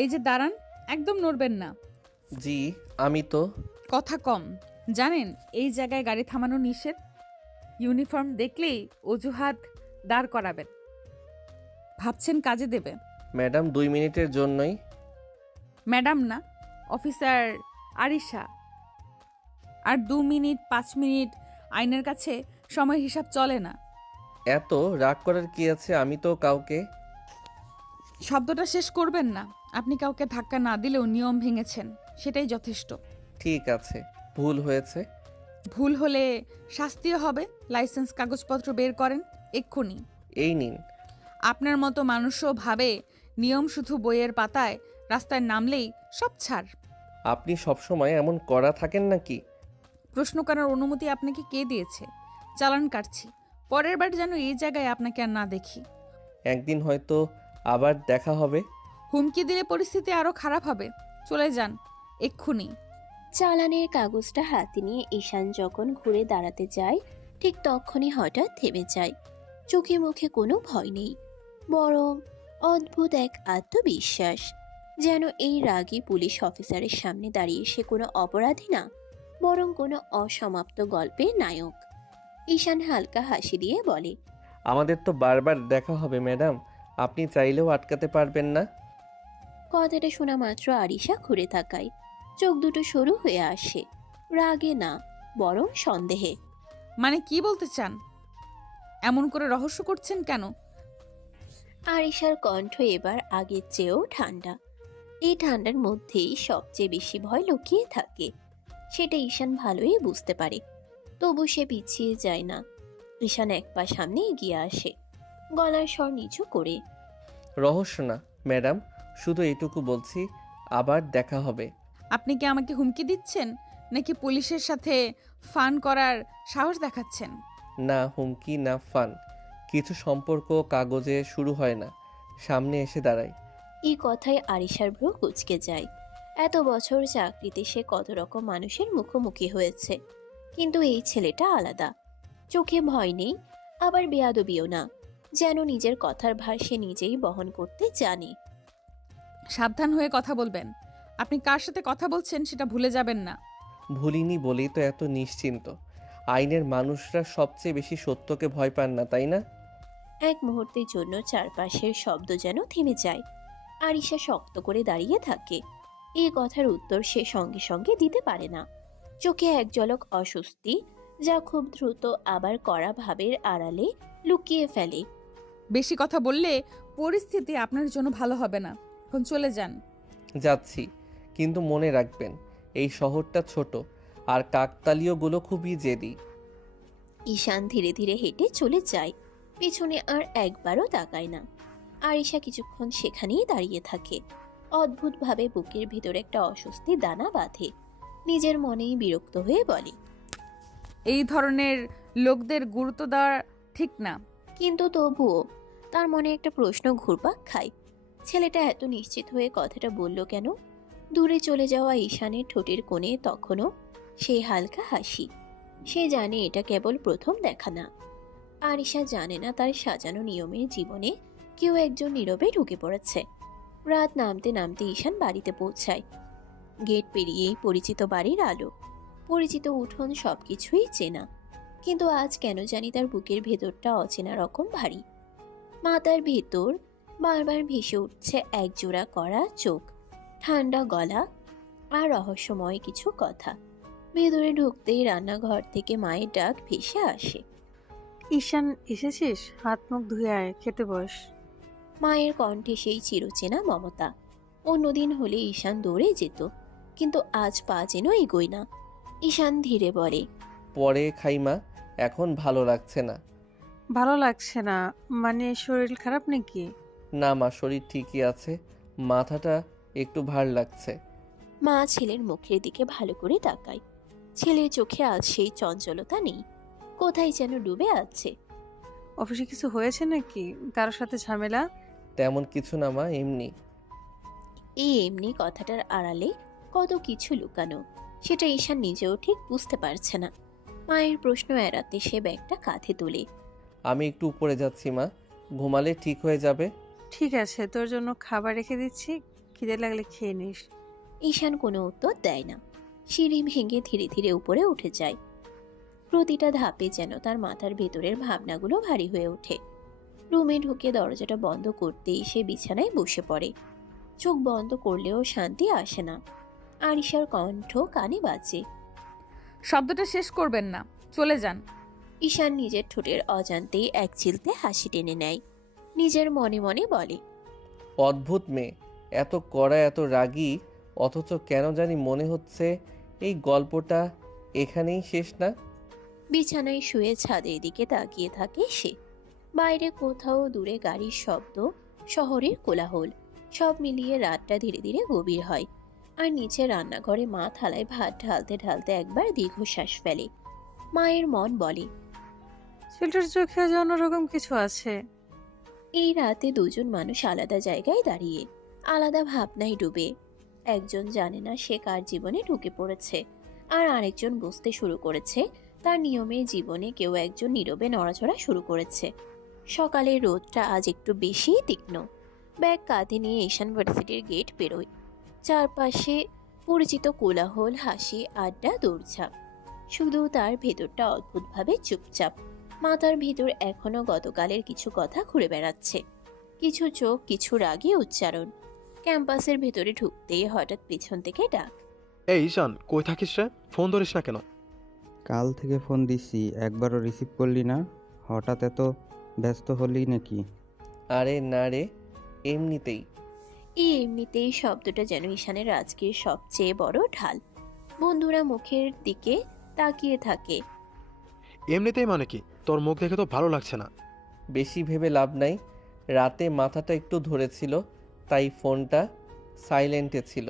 এই যে দাঁড়ান, একদম নড়বেন না। জি, আমি তো। কথা কম। জানেন এই জায়গায় গাড়ি থামানো নিষেধ। ইউনিফর্ম দেখলেই অজুহাত দাঁড় করাবেন। ভাবছেন কাজে দেবে। ম্যাডাম 2 মিনিটের জন্যই। ম্যাডাম না, অফিসার আরিশা। আর 2 মিনিট 5 মিনিট আইনের কাছে সময় হিসাব চলে না। এত রাগ করার কি আছে? আমি তো কাউকে। শব্দটা শেষ করবেন না। আপনি কাউকে ধাক্কা না দিলেও নিয়ম ভেঙেছেন, সেটাই যথেষ্ট। ঠিক আছে, ভুল হয়েছে। ভুল হলে শাস্তিও হবে। লাইসেন্স কাগজপত্র বের করেন এক্ষুনি। এই নিন। আপনার মতো মানুষও ভাবে নিয়ম শুধু বইয়ের পাতায়, রাস্তায় নামলেই সব ছাড়। আপনি সবসময় এমন কড়া থাকেন নাকি? প্রশ্ন করার অনুমতি আপনাকে কে দিয়েছে? চালান কাটছি। পরের বার যেন এই জায়গায় আপনাকে আর না দেখি। একদিন হয়তো আবার দেখা হবে। হুমকি দিলে পরিস্থিতি আরো খারাপ হবে। চলে যান এক্ষুনি। চালানের কাগজটা হাতে নিয়ে ঈশান যখন ঘুরে দাঁড়াতে যায়, ঠিক তখনই হঠাৎ থেমে যায়। চোখে মুখে কোনো ভয় নেই, বরং অদ্ভুত এক আত্মবিশ্বাস। যেন এই রাগী পুলিশ অফিসারের সামনে দাঁড়িয়ে সে কোনো অপরাধী না, বরং কোনো অসমাপ্ত গল্পের নায়ক। ঈশান হালকা হাসি দিয়ে বলে, আমাদের তো বারবার দেখা হবে ম্যাডাম, আপনি চাইলেও আটকাতে পারবেন না। কথাটা শোনা মাত্র আরিশা ঘুরে তাকায়। চোখ দুটো সরু হয়ে আসে, রাগে না বরং সন্দেহে। মানে কি বলতে চান? এমন করে রহস্য করছেন কেন? আরিশার কণ্ঠ এবার আগের চেয়েও ঠান্ডা। এই ঠান্ডার মধ্যেই সবচেয়ে বেশি ভয় লুকিয়ে থাকে, সেটা ঈশান ভালোই বুঝতে পারে। তবু সে পিছিয়ে যায় না। ঈশান এক পা সামনে এগিয়ে আসে, গলার স্বর নিচু করে। রহস্য না ম্যাডাম, শুধু এইটুকু বলছি, আবার দেখা হবে। আপনি কি আমাকে হুমকি দিচ্ছেন, নাকি পুলিশের সাথে ফান করার সাহস দেখাচ্ছেন? না হুমকি না ফান, কিছু সম্পর্ক কাগজে শুরু হয় না, সামনে এসে দাঁড়ায়। এই কথায় আরিশার ভ্রু কুঁচকে যায়। এত বছর চাকরিতে সে কত রকম মানুষের মুখোমুখি হয়েছে, কিন্তু এই ছেলেটা আলাদা। চোখে ভয় নেই, আবার বেয়াদবিও না। যেন নিজের কথার ভার সে নিজেই বহন করতে জানে। সাবধান হয়ে কথা বলবেন। আপনি কার সাথে কথা বলছেন সেটা ভুলে যাবেন না। ভুলিনি বলেই তো এত নিশ্চিন্ত। আইনের মানুষরা সবচেয়ে বেশি সত্যকে ভয় পান না, তাই না? এক মুহূর্তের জন্য চারপাশের শব্দ যেন থেমে যায়। আরিশা শক্ত করে দাঁড়িয়ে থাকে। এই কথার উত্তর সে সঙ্গে সঙ্গে দিতে পারে না। চোখে এক ঝলক অস্বস্তি, যা খুব দ্রুত আবার কড়া ভাবের আড়ালে লুকিয়ে ফেলে। বেশি কথা বললে পরিস্থিতি আপনার জন্য ভালো হবে না। এখন চলে যান। যাচ্ছি, কিন্তু মনে রাখবেন এই শহরটা ছোট, আর কাকতালীয়গুলো খুবই জেদি। ঈশান ধীরে ধীরে হেঁটে চলে যায়, পেছনে আর একবারও তাকায় না। আরিশা কিছুক্ষণ সেখানেই দাঁড়িয়ে থাকে। অদ্ভুতভাবে বুকের ভিতর একটা অস্বস্তি দানা বাঁধে। নিজের মনেই বিরক্ত হয়ে বলে, এই ধরনের লোকদের গুরুত্ব দেওয়া ঠিক না। কিন্তু তবুও তার মনে একটা প্রশ্ন ঘুরপাক খায়। ছেলেটা এত নিশ্চিত হয়ে কথাটা বলল কেন? দূরে চলে যাওয়া ঈশানের ঠোঁটের কোণে তখনও সেই হালকা হাসি। সে জানে এটা কেবল প্রথম দেখা না। আরিশা জানে না তার সাজানো নিয়মের জীবনে কেউ একজন নীরবে ঢুকে পড়েছে। রাত নামতে নামতে ঈশান বাড়িতে পৌঁছায়। গেট পেরিয়েই পরিচিত বাড়ির আলো, পরিচিত উঠোন, সবকিছুই চেনা। কিন্তু আজ কেন জানি তার বুকের ভেতরটা অচেনা রকম ভারী। মাথার ভেতর বারবার ভেসে উঠছে একজোড়া করা চোখ, ঠান্ডা গলা আর রহস্যময় কিছু কথা। ভেতরে ঢুকতেই রান্নাঘর থেকে মায়ের ডাক ভেসে আসে, ঈশান এসেছিস? হাত মুখ ধুয়ে আয়, খেতে বস। মায়ের কণ্ঠে সেই চিরচেনা মমতা। অন্যদিন হলে ঈশান দৌড়ে যেত, কিন্তু আজ পা যেন এগোয় না। ঈশান ধীরে বলে, পরে খাইমা, এখন ভালো লাগছে না। ভালো লাগছে না মানে শরীর খারাপ নাকি? না মা, শরীর ঠিকই আছে, মাথাটা একটু ভার লাগছে। মা ছেলের মুখের দিকে ভালো করে তাকায়। ছেলের চোখে আজ সেই চঞ্চলতা নেই, কোথায় যেন ডুবে আছে। অফিসে কিছু হয়েছে নাকি? কারোর সাথে ঝামেলা? তেমন কিছু না মা, এমনি। এই এমনি কথাটার আড়ালে কত কিছু লুকানো, সেটা ঈশান নিজেও ঠিক বুঝতে পারছে না। মায়ের প্রশ্ন এড়াতে সে ব্যাগটা কাঁধে তোলে। আমি একটু উপরে যাচ্ছি মা, ঘুমালে ঠিক হয়ে যাবে। ঠিক আছে, তোর জন্য খাবার রেখে দিচ্ছি, খিদে লাগলে খেয়ে নিস। ঈশান কোনো উত্তর দেয় না। সিঁড়ি ভেঙে ধীরে ধীরে উপরে উঠে যায়। প্রতিটা ধাপে যেন তার মাথার ভেতরের ভাবনাগুলো ভারী হয়ে ওঠে। রুমে ঢুকে দরজাটা বন্ধ করতেই সে বিছানায় বসে পড়ে। চোখ বন্ধ করলেও শান্তি আসে না। আরিশার কণ্ঠ কানে বাজে। শব্দটা শেষ করবেন না, চলে যান। ঈশান নিজের ঠোঁটের অজান্তেই এক চিলতে হাসি টেনে নেয়। নিজের মনে মনে বলে, অদ্ভুত মেয়ে, এত কড়া, এত রাগী, অথচ কেন জানি মনে হচ্ছে এই গল্পটা এখানেই শেষ না। বিছানায় শুয়ে ছাদের দিকে তাকিয়ে থাকে সে। বাইরে কোথাও দূরে গাড়ির শব্দ, শহরের কোলাহল, সব মিলিয়ে রাতটা ধীরে ধীরে গভীর হয়। আর নিচে রান্নাঘরে মা থালায় ভাত ঢালতে ঢালতে একবার দীর্ঘশ্বাস ফেলে। মায়ের মন বলে, ছেলেটার চোখে আজ অন্যরকম কিছু আছে। এই রাতে দুজন মানুষ আলাদা জায়গায় দাঁড়িয়ে, আলাদা ভাবনায় ডুবে। একজন জানে না সে কার জীবনে ঢুকে পড়েছে, আর আরেকজন বুঝতে শুরু করেছে তার নিয়মের জীবনে কেউ একজন নীরবে নড়াচড়া শুরু করেছে। সকালের রোদটা আজ একটু বেশিই তীক্ষ্ণ। ব্যাগ কাঁধে নিয়ে ঈশান ভার্সিটির গেট বেরোয়। চারপাশে পরিচিত কোলাহল, হাসি, আড্ডা, দৌড়ঝাঁপ। শুধু তার ভেতরটা অদ্ভুতভাবে চুপচাপ। মাথার ভিতর এখনো গতকালের কিছু কথা ঘুরে বেড়াচ্ছে। কিছু চোখ, কিছু রাগী উচ্চারণ। ক্যাম্পাসের ভেতরে ঢুকতেই হঠাৎ পেছন থেকে ডাক। এই ঈশান, কই থাকিস রে? ফোন ধরিস না কেন? কাল থেকে ফোন দিচ্ছি, একবারও রিসিভ করলি না। হঠাৎ এত ব্যস্ত হলি নাকি? আরে না রে, এমনিতেই। এই এমনিতেই শব্দটা যেন ঈশানের আজকের সবচেয়ে বড় ঢাল। বন্ধুরা মুখের দিকে তাকিয়ে থাকে। এমনিতেই মানে কি? তোর মুখ দেখে তো ভালো লাগছে না। বেশি ভেবে লাভ নাই, রাতে মাথাটা একটু ধরেছিল, তাই ফোনটা সাইলেন্টে ছিল।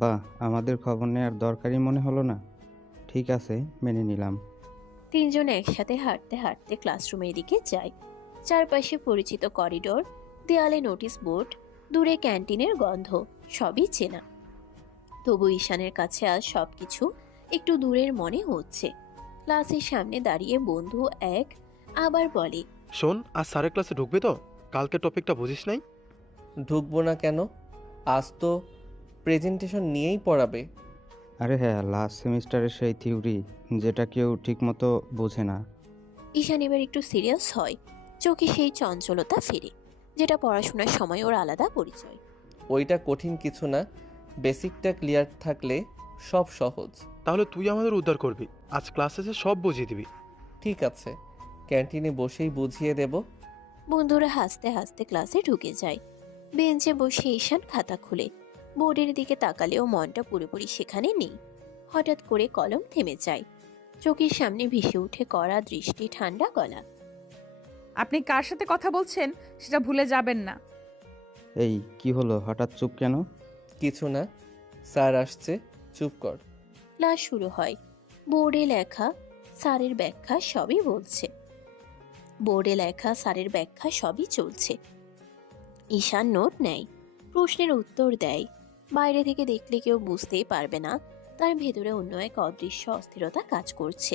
বাহ, আমাদের খবর নেওয়ার দরকারই মনে হলো না। ঠিক আছে, মেনে নিলাম। তিনজন একসাথে হাঁটতে হাঁটতে ক্লাসরুমের দিকে যায়। চারপাশে পরিচিত করিডোর, দেয়ালে নোটিশ বোর্ড, দূরে ক্যান্টিনের গন্ধ, সবই চেনা। তবু ঈশানের কাছে আজ সবকিছু একটু দূরের মনে হচ্ছে। ক্লাসের সামনে দাঁড়িয়ে বন্ধু এক আবার বলে, শোন, আজ স্যারের ক্লাসে ঢুকবি তো? কালকে টপিকটা বুঝিস নাই? ঢুকবো না কেন? আজ তো প্রেজেন্টেশন নিয়েই পড়াবে। আরে হ্যাঁ, লাস্ট সেমিস্টারের সেই থিওরি যেটা কেউ ঠিকমতো বোঝে না। ঈশান এবার একটু সিরিয়াস হয়। চোখে সেই চঞ্চলতা ফেরে, যেটা পড়াশোনার সময় ওর আলাদা পরিচয়। ওইটা কঠিন কিছু না, বেসিকটা ক্লিয়ার থাকলে সব সহজ। তাহলে তুই আমাদের উদ্ধার করবি। আজ ক্লাস শেষে সব বুঝিয়ে দিবি। ঠিক আছে, ক্যান্টিনে বসেই বুঝিয়ে দেব। বন্ধুরা হাসতে হাসতে ক্লাসে ঢুকে যায়। বেঞ্চে বসে ঈশান খাতা খুলে বোর্ডের দিকে তাকালেও মনটা পুরোপুরি সেখানে নেই। হঠাৎ করে কলম থেমে যায়। চোখের সামনে ভেসে উঠে কড়া দৃষ্টি, ঠান্ডা গলা। আপনি কার সাথে কথা বলছেন সেটা ভুলে যাবেন না। এই কি হলো, হঠাৎ চুপ কেন? কিছু না, স্যার আসছে, চুপ কর। ক্লাস শুরু হয়। বোর্ডে লেখা স্যারের ব্যাখ্যা সবই বলছে। বোর্ডে লেখা স্যারের ব্যাখ্যা সবই চলছে। ঈশান নোট নেয়, প্রশ্নের উত্তর দেয়। বাইরে থেকে দেখলে কেউ বুঝতেই পারবে না তার ভেতরে অন্য এক অদৃশ্য অস্থিরতা কাজ করছে।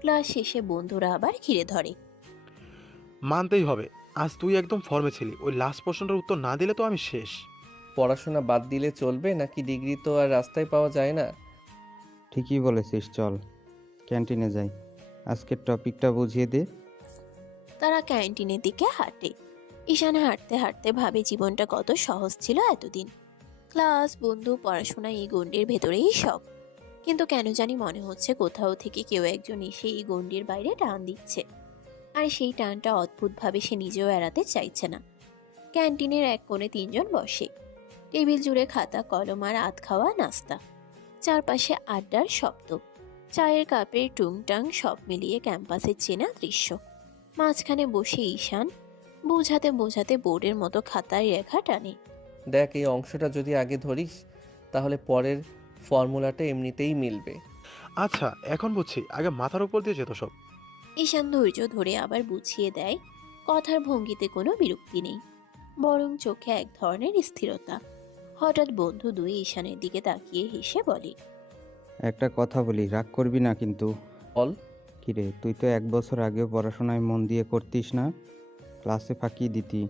ক্লাস শেষে বন্ধুরা আবার ঘিরে ধরে। মানতেই হবে, আজ তুই একদম ফর্মে ছিলি। ওই লাস্ট প্রশ্নটার উত্তর না দিলে তো আমি শেষ। পড়াশোনা বাদ দিলে চলবে নাকি? ডিগ্রি তো আর রাস্তায় পাওয়া যায় না। ঠিকই বলেছিস, চল ক্যান্টিনে যাই, আজকের টপিকটা বুঝিয়ে দে। তারা ক্যান্টিনের দিকে হাঁটে। ঈশান হাঁটতে হাঁটতে ভাবে জীবনটা কত সহজ ছিল এতদিন। ক্লাস, বন্ধু, পড়াশোনা, এই গণ্ডির ভেতরেই সব। কিন্তু কেন জানি মনে হচ্ছে কোথাও থেকে কেউ একজন এসে এই গণ্ডির বাইরে টান দিচ্ছে। আর সেই টানটা অদ্ভুতভাবে সে নিজেও এড়াতে চাইছে না। ক্যান্টিনের এক কোণে তিনজন বসে। টেবিল জুড়ে খাতা, কলম আর আধ খাওয়া নাস্তা। চারপাশে আড্ডার শব্দ, চায়ের কাপের টুংটাং, সব মিলিয়ে ক্যাম্পাসের চেনা দৃশ্য। মাঝখানে বসে ঈশান বোঝাতে বোঝাতে বোর্ডের মতো খাতায় রেখা টানে। দেখ, এই অংশটা যদি আগে ধরিস তাহলে পরের ফর্মুলাটা এমনিতেই মিলবে। আচ্ছা, এখন বুঝছি, আগে মাথার উপর দিয়ে যেত সব। ঈশান ধৈর্য ধরে আবার বুঝিয়ে দেয়। কথার ভঙ্গিতে কোনো বিরক্তি নেই, বরং চোখে এক ধরনের স্থিরতা। হঠাৎ বন্ধু দুই ঈশানের দিকে তাকিয়ে হেসে বলে, একটা কথা বলি, রাগ করবি না কিন্তু। বল। কিরে, তুই তো 1 বছর আগেও পড়াশোনায় মন দিয়ে করতিস না? ক্লাসে ফাঁকি দিতি,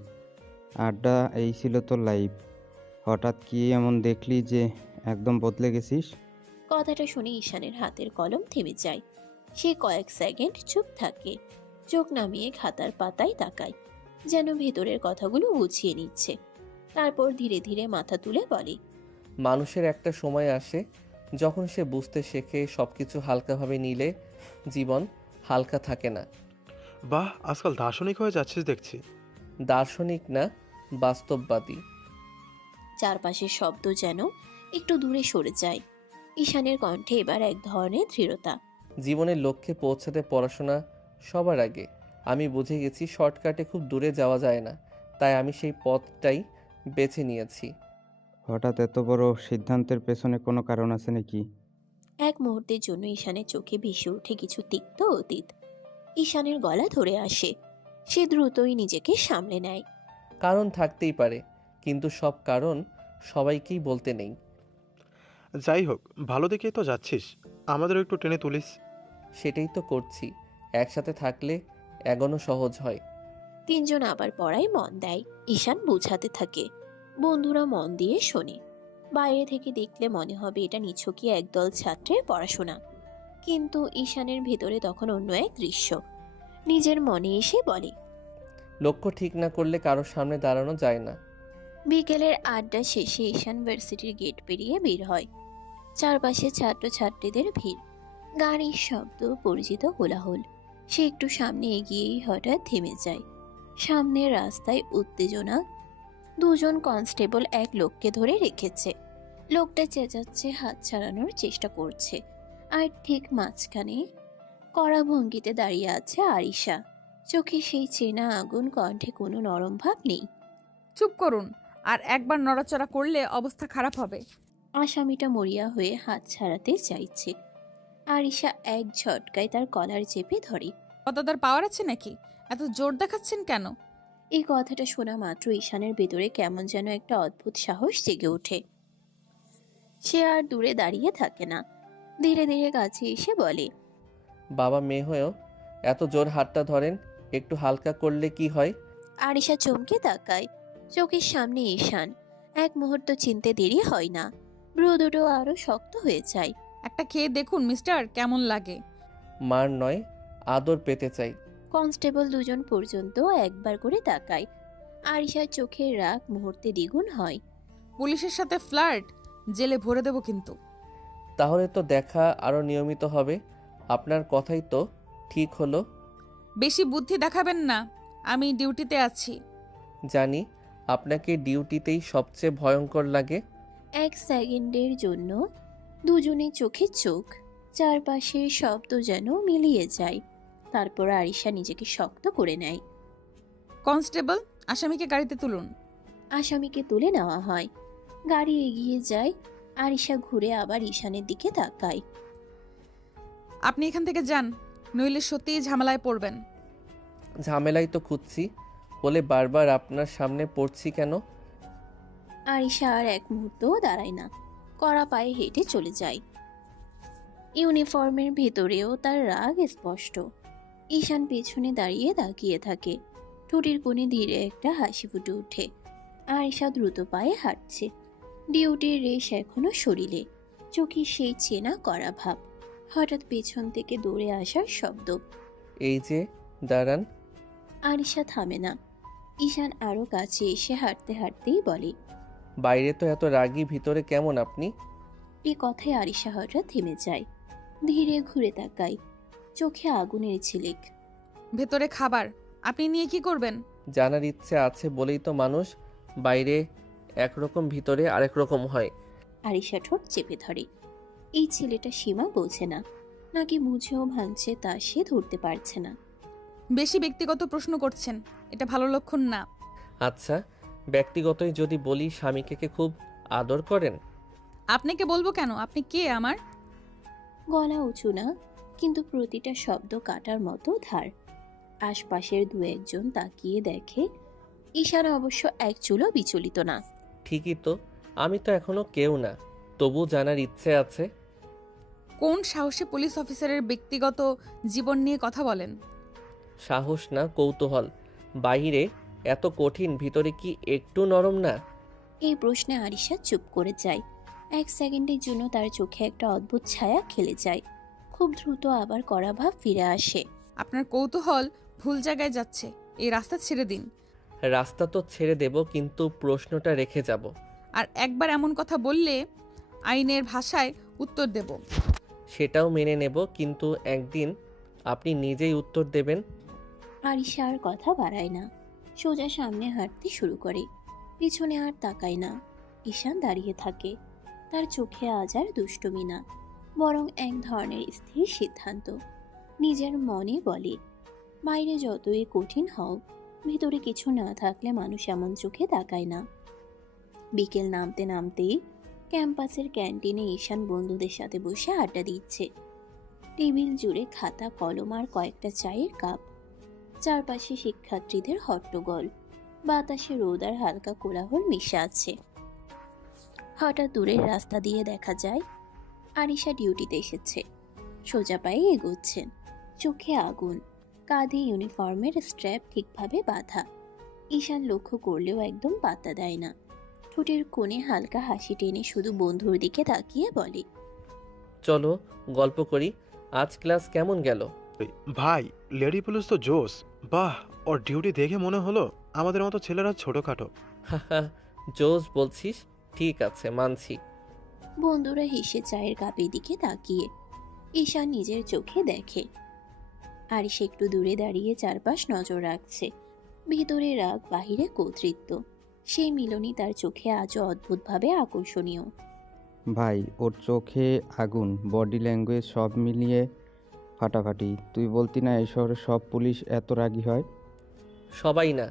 আড্ডা, এই ছিল তোর লাইফ। হঠাৎ কি এমন দেখলি যে একদম বদলে গেছিস? কথাটা শুনে ঈশানের হাতের কলম থেমে যায়। সে কয়েক সেকেন্ড চুপ থাকে, চোখ নামিয়ে খাতার পাতায় তাকায়, যেন ভেতরের কথাগুলো গুছিয়ে নিচ্ছে। তারপর ধীরে ধীরে মাথা তুলে বলে, মানুষের একটা সময় আসে যখন সে বুঝতে শেখে সবকিছু হালকাভাবে নিলে জীবন হালকা থাকে না। বাহ, আজকাল দার্শনিক হয়ে যাচ্ছিস দেখছি। দার্শনিক না, বাস্তববাদী। চারপাশের শব্দ যেন একটু দূরে সরে যায়। ঈশানের কণ্ঠে এবার এক ধরনের দৃঢ়তা। জীবনের লক্ষ্যে পৌঁছাতে পড়াশোনা সবার আগে। আমি বুঝে গেছি শর্টকাটে খুব দূরে যাওয়া যায় না, তাই আমি সেই পথটাই বেছে নিয়েছি। হঠাৎ এত বড় সিদ্ধান্তের পেছনে কোনো কারণ আছে নাকি? এক মুহূর্তের জন্য ঈশানের চোখে ভেসে ওঠে কিছু তিক্ত অতীত। ঈশানের গলা ধরে আসে। সে দ্রুতই নিজেকে সামলে নেয়। কারণ থাকতেই পারে, কিন্তু সব কারণ সবাইকেই বলতে নেই। যাই হোক, ভালো দিকেই তো যাচ্ছিস, আমাদেরও একটু টেনে তুলিস। সেটাই তো করছি। একসাথে থাকলে এগোনো সহজ হয়। তিনজন আবার পড়ায় মন দেয়। ঈশান বুঝাতে থাকে, বন্ধুরা মন দিয়ে শোনে। বাইরে থেকে দেখলে মনে হবে এটা নিছকই একদল ছাত্রের পড়াশোনা, কিন্তু ঈশানের ভেতরে তখন অন্য এক দৃশ্য। নিজের মনে এসে বলে, লক্ষ্য ঠিক না করলে কারোর সামনে দাঁড়ানো যায় না। বিকেলের আড্ডা শেষে ঈশান ভার্সিটির গেট পেরিয়ে বের হয়। চারপাশে ছাত্রছাত্রীদের ভিড়, গাড়ির শব্দ, পরিচিত কোলাহল। সে একটু সামনে এগিয়েই হঠাৎ থেমে যায়। সামনের রাস্তায় উত্তেজনা। দুজন কনস্টেবল এক লোককে ধরে রেখেছে। লোকটা চেঁচাচ্ছে, হাত ছাড়ানোর চেষ্টা করছে। আর ঠিক মাঝখানে কড়া ভঙ্গিতে দাঁড়িয়ে আছে আরিশা। চোখে সেই চেনা আগুন, কণ্ঠে কোনো নরম ভাব নেই। চুপ করুন, আর একবার নড়াচড়া করলে অবস্থা খারাপ হবে। আসামিটা মরিয়া হয়ে হাত ছাড়াতে চাইছে। আরিশা এক ঝটকায় তার কলার চেপে ধরে। কতদার পাওয়ার আছে নাকি? এত জোর দেখাচ্ছেন কেন? এই কথাটা শোনা মাত্র ঈশানের ভেতরে কেমন যেন একটা অদ্ভুত সাহস জেগে ওঠে। সে আর দূরে দাঁড়িয়ে থাকে না, ধীরে ধীরে কাছে এসে বলে, বাবা মেয়ে হয়েও এত জোর হাতটা ধরেন, একটু হালকা করলে কি হয়? আরিশা চমকে তাকায়। চোখের সামনে ঈশান। এক মুহূর্ত চিনতে দেরি হয় না, ভ্রু দুটো আরো শক্ত হয়ে যায়। একটা খেয়ে দেখুন মিস্টার, কেমন লাগে। মার নয়, আদর পেতে চাই। কনস্টেবল দুজন পর্যন্ত একবার করে তাকায়। আরিশার চোখের রাগ মুহূর্তে দ্বিগুণ হয়। পুলিশের সাথে ফ্লার্ট, জেলে ভরে দেব কিন্তু। তাহলে তো দেখা আরো নিয়মিত হবে। আপনার কথাই তো ঠিক হলো। বেশি বুদ্ধি দেখাবেন না, আমি ডিউটিতে আছি। জানি, আপনাকে ডিউটিতেই সবচেয়ে ভয়ঙ্কর লাগে। এক সেকেন্ডের জন্য দুজনের চোখে চোখ, চারপাশের শব্দ যেন মিলিয়ে যায়। তারপর আরিশা নিজেকে শক্ত করে নেয়। কনস্টেবল, আসামিকে গাড়িতে তুলুন। আসামিকে তুলে নেওয়া হয়। গাড়ি এগিয়ে যায়। আরিশা ঘুরে আবার ঈশানের দিকে তাকায়। আপনি এখান থেকে যান, নইলে সত্যিই ঝামেলায় পড়বেন। ঝামেলাই তো খুঁজছি, বলে বারবার আপনার সামনে পড়ছি কেন? আরিশা আর এক মুহূর্তও দাঁড়ায় না, কড়া পায়ে হেঁটে চলে যায়। ইউনিফর্মের ভেতরেও তার রাগ স্পষ্ট। ঈশান পেছনে দাঁড়িয়ে তাকিয়ে থাকে। ঠোঁটের কোণে ধীরে একটা হাসি ফুটে ওঠে। আরিশা দ্রুত পায়ে হাঁটছে। ডিউটির রেশ এখনো শরীরে, চোখে সেই চেনা করা ভাব। হঠাৎ পেছন থেকে দৌড়ে আসার শব্দ। এই যে, দাঁড়ান। আরিশা থামে না। ঈশান আরো কাছে এসে হাঁটতে হাঁটতেই বলে, বাইরে তো এত রাগী, ভিতরে কেমন আপনি? এই কথায় আরিশা হঠাৎ থেমে যায়। ধীরে ঘুরে তাকায়, চোখে আগুনের ঝিলিক। ভেতরে খাবার, আপনি নিয়ে কি করবেন? জানার ইচ্ছে আছে বলেই তো মানুষ বাইরে একরকম ভিতরে আরেক রকম হয়। আরিশা ঠোঁট চেপে ধরে। এই ছেলেটা সীমা বোঝে না, নাকি মুছেও ভাঙছে তা সে ধরতে পারছে না। বেশি ব্যক্তিগত প্রশ্ন করছেন, এটা ভালো লক্ষণ না। আচ্ছা, ব্যক্তিগতই যদি বলি, স্বামীকে কে খুব আদর করেন? আপনাকে বলবো কেন? আপনি কে আমার? গলা উঁচু না, কিন্তু প্রতিটা শব্দ কাটার মতো ধার। আশপাশের দু একজন তাকিয়ে দেখে। ঈশান অবশ্য এক চুলও বিচলিত না। ঠিকই তো, আমি তো এখনো কেউ না, তবু জানার ইচ্ছে আছে। কোন সাহসী পুলিশ অফিসারের ব্যক্তিগত জীবন নিয়ে কথা বলেন? সাহস না, কৌতূহল। বাইরে এত কঠিন, ভিতরে কি একটু নরম না? এই প্রশ্নে আরিশা চুপ করে যায়। 1 সেকেন্ডের জন্য তার চোখে একটা অদ্ভুত ছায়া খেলে যায়। খুব দ্রুত আবার কড়া ভাব ফিরে আসে। আপনার কৌতূহল ভুল জায়গায় যাচ্ছে, এই রাস্তা ছেড়ে দিন। রাস্তা তো ছেড়ে দেব, কিন্তু প্রশ্নটা রেখে যাব। আর একবার এমন কথা বললে আইনের ভাষায় উত্তর দেব। সেটাও মেনে নেব, কিন্তু একদিন আপনি নিজেই উত্তর দেবেন। আরিশা আর কথা বাড়ায় না, সোজা সামনে হাঁটতে শুরু করে। পিছনে আর তাকায় না। ঈশান দাঁড়িয়ে থাকে। তার চোখে আজ আর দুষ্টুমি না, বরং এক ধরনের স্থির সিদ্ধান্ত। নিজের মনে বলে, বাইরে যতই কঠিন হোক, ভিতরে কিছু না থাকলে মানুষ এমন চোখে তাকায় না। বিকেল নামতে নামতেই ক্যাম্পাসের ক্যান্টিনে ঈশান বন্ধুদের সাথে বসে আড্ডা দিচ্ছে। টেবিল জুড়ে খাতা কলম আর কয়েকটা চায়ের কাপ। চারপাশে শিক্ষার্থীদের হট্টগোল, বাতাসে রোদ আর হালকা কোলাহল মিশে আছে। হঠাৎ দূরের রাস্তা দিয়ে দেখা যায় আরিশা ডিউটিতে এসেছে। সোজা পায়ে এগোচ্ছেন, চোখে আগুন, কাঁধে ইউনিফর্মের স্ট্র্যাপ ঠিকভাবে বাঁধা। ঈশান লক্ষ্য করলেও একদম পাত্তা দেয় না। ঠোঁটের কোণে হালকা হাসি টেনে শুধু বন্ধুর দিকে তাকিয়ে বলে, চলো গল্প করি, আজ ক্লাস কেমন গেল? ভাই, লেডি পুলিশ তো জোস। বাহ, ওর ডিউটি দেখে মনে হলো আমাদের মতো ছেলেরা ছোটখাটো। হাহা, জোস বলছিস? ঠিক আছে, মানছি। বন্ধুরা হেসে চায়ের কাপের দিকে তাকিয়ে ঈশান নিজের চোখে দেখে আরিশ একটু দূরে দাঁড়িয়ে চারপাশ নজর রাখছে। ভিতরে রাগ, বাহিরে কর্তৃত্ব। সেই মিলনই তার চোখে আজও অদ্ভুতভাবে আকর্ষণীয়। ভাই, ওর চোখে আগুন, বডি ল্যাঙ্গুয়েজ সব মিলিয়ে ফাটাফাটি। তুই বলতি না এই শহরে সব পুলিশ এত রাগী হয়? সবাই না,